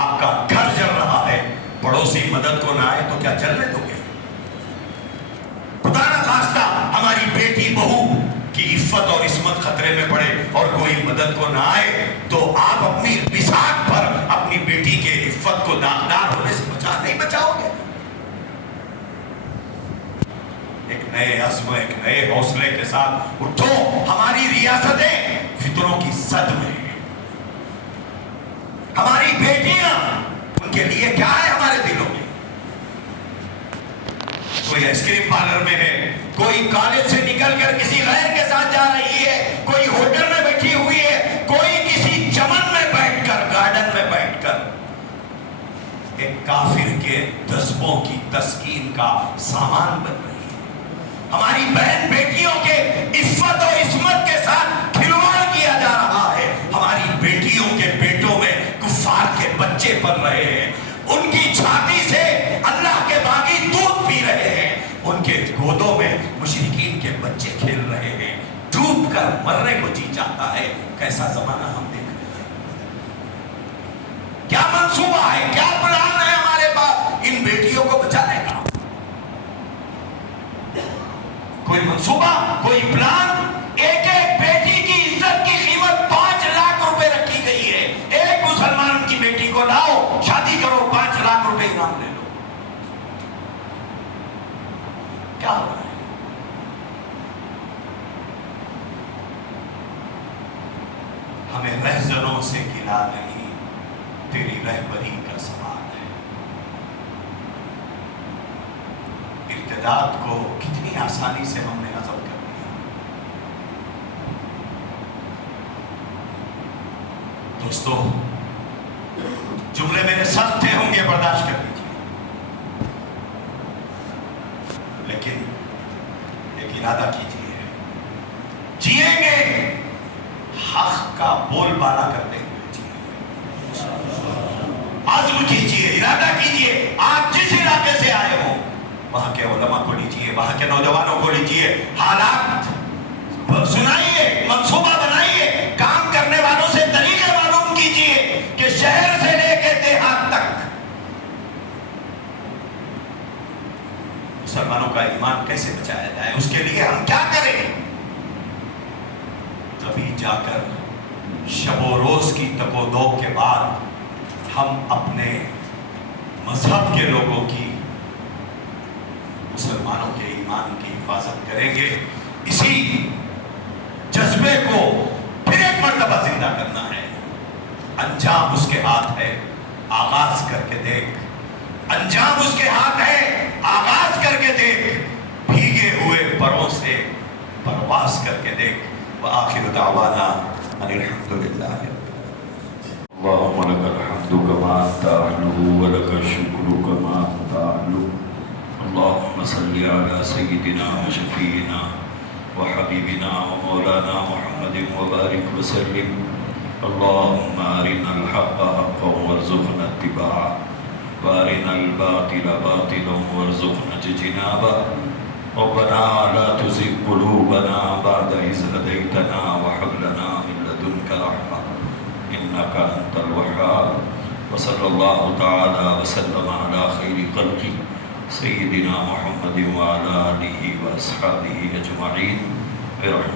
آپ کا گھر جل رہا ہے، پڑوسی مدد کو نہ آئے تو کیا جلنے دو گے؟ خدا نہ خواستہ ہماری بیٹی بہو کی عفت اور عصمت خطرے میں پڑے اور کوئی مدد کو نہ آئے تو آپ اپنی بساط پر اپنی بیٹی کے عفت کو داغدار ہونے سے نہیں بچاؤ گے. ایک نئے عزم، ایک نئے حوصلے کے ساتھ اٹھو. ہماری ریاستیں فتنوں کی زد میں ہیں. ہماری بیٹیاں، ان کے لیے کیا ہے ہمارے دلوں میں؟ کوئی آئس کریم پارلر میں ہے، کوئی کالج سے نکل کر کسی غیر کے ساتھ جا رہی ہے، کوئی ہوٹل میں بیٹھی ہوئی ہے، کوئی کسی چمن میں بیٹھ کر، گارڈن میں بیٹھ کر ایک کافر کے جذبوں کی تسکین کا سامان بن رہی ہے. ہماری بہن بیٹیوں کے عفت اور عصمت کے ساتھ کھلواڑ کیا جا رہا ہے. ہماری بیٹیوں کے پیٹوں میں کفار کے بچے پل رہے ہیں، ان کی چھاتی سے اللہ کے باغی دودھ پی رہے ہیں، ان کے گودوں میں مشرکین کے بچے کھیل رہے ہیں. ڈوب کر مرنے کو جی چاہتا ہے. کیسا زمانہ ہم دیکھ رہے ہیں. کیا منصوبہ ہے، کیا پلان ہے ہمارے پاس ان بیٹیوں کو بچانے کا؟ کوئی منصوبہ، کوئی پلان؟ ایک ایک بیٹی کی عزت کی قیمت 5 لاکھ روپے رکھی گئی ہے. ایک مسلمان کی بیٹی کو لاؤ، شادی کرو، 5 لاکھ روپے انعام لے لو. کیا ہو رہا ہے؟ ہمیں رہزنوں سے گلا نہیں، تیری رہبری کا سوال ہے. ارتداد کو کتنی آسانی سے ہم نے ہضم کر دیا. دوستو، جملے میرے سخت تھے ہوں گے، برداشت کر لیجیے، لیکن ایک ارادہ کیجیے. جیئیں گے حق کا بول بالا کرتے ہوئے جیئیں. عزم کیجیے، ارادہ کیجیے. آپ جس علاقے سے آئے ہو وہاں کے علماء کو لیجیے، وہاں کے نوجوانوں کو لیجیے، حالات سنائیے، منصوبہ بنائیے، کام کرنے والوں سے طریقے معلوم کیجیے کہ شہر سے لے کے دیہات تک مسلمانوں کا ایمان کیسے بچایا جائے، اس کے لیے ہم کیا کریں. تبھی جا کر شب و روز کی تک و دو کے بعد ہم اپنے مذہب کے لوگوں کی، مسلمانوں کے ایمان کی حفاظت کریں گے. اسی جذبے کو پھر ایک مرتبہ زندہ کرنا ہے. انجام اس کے ہاتھ ہے، آغاز کر کے دیکھ. انجام اس کے ہاتھ ہے، آغاز کر کے دیکھ. بھیگے ہوئے پروں سے پرواز کر کے دیکھ. وآخر دعوانا ان الحمد للہ. اللهم لك الحمد كما تعلو ولك الشكر كما تعلو. اللهم صل على سيدنا وشفينا وحبيبنا ومولانا محمد وبارك وسلم. اللهم أرنا الحق حقا وارزقنا اتباعه وأرنا الباطل باطلا وارزقنا اجتنابه. ربنا لا تزغ قلوبنا بعد إذ هديتنا وهب لنا من لدنك رحمة إنك أنت الوهاب. وصلى الله تعالى وسلم على خير خلقه سيدنا محمد وعلى آله وأصحابه أجمعين برحمته.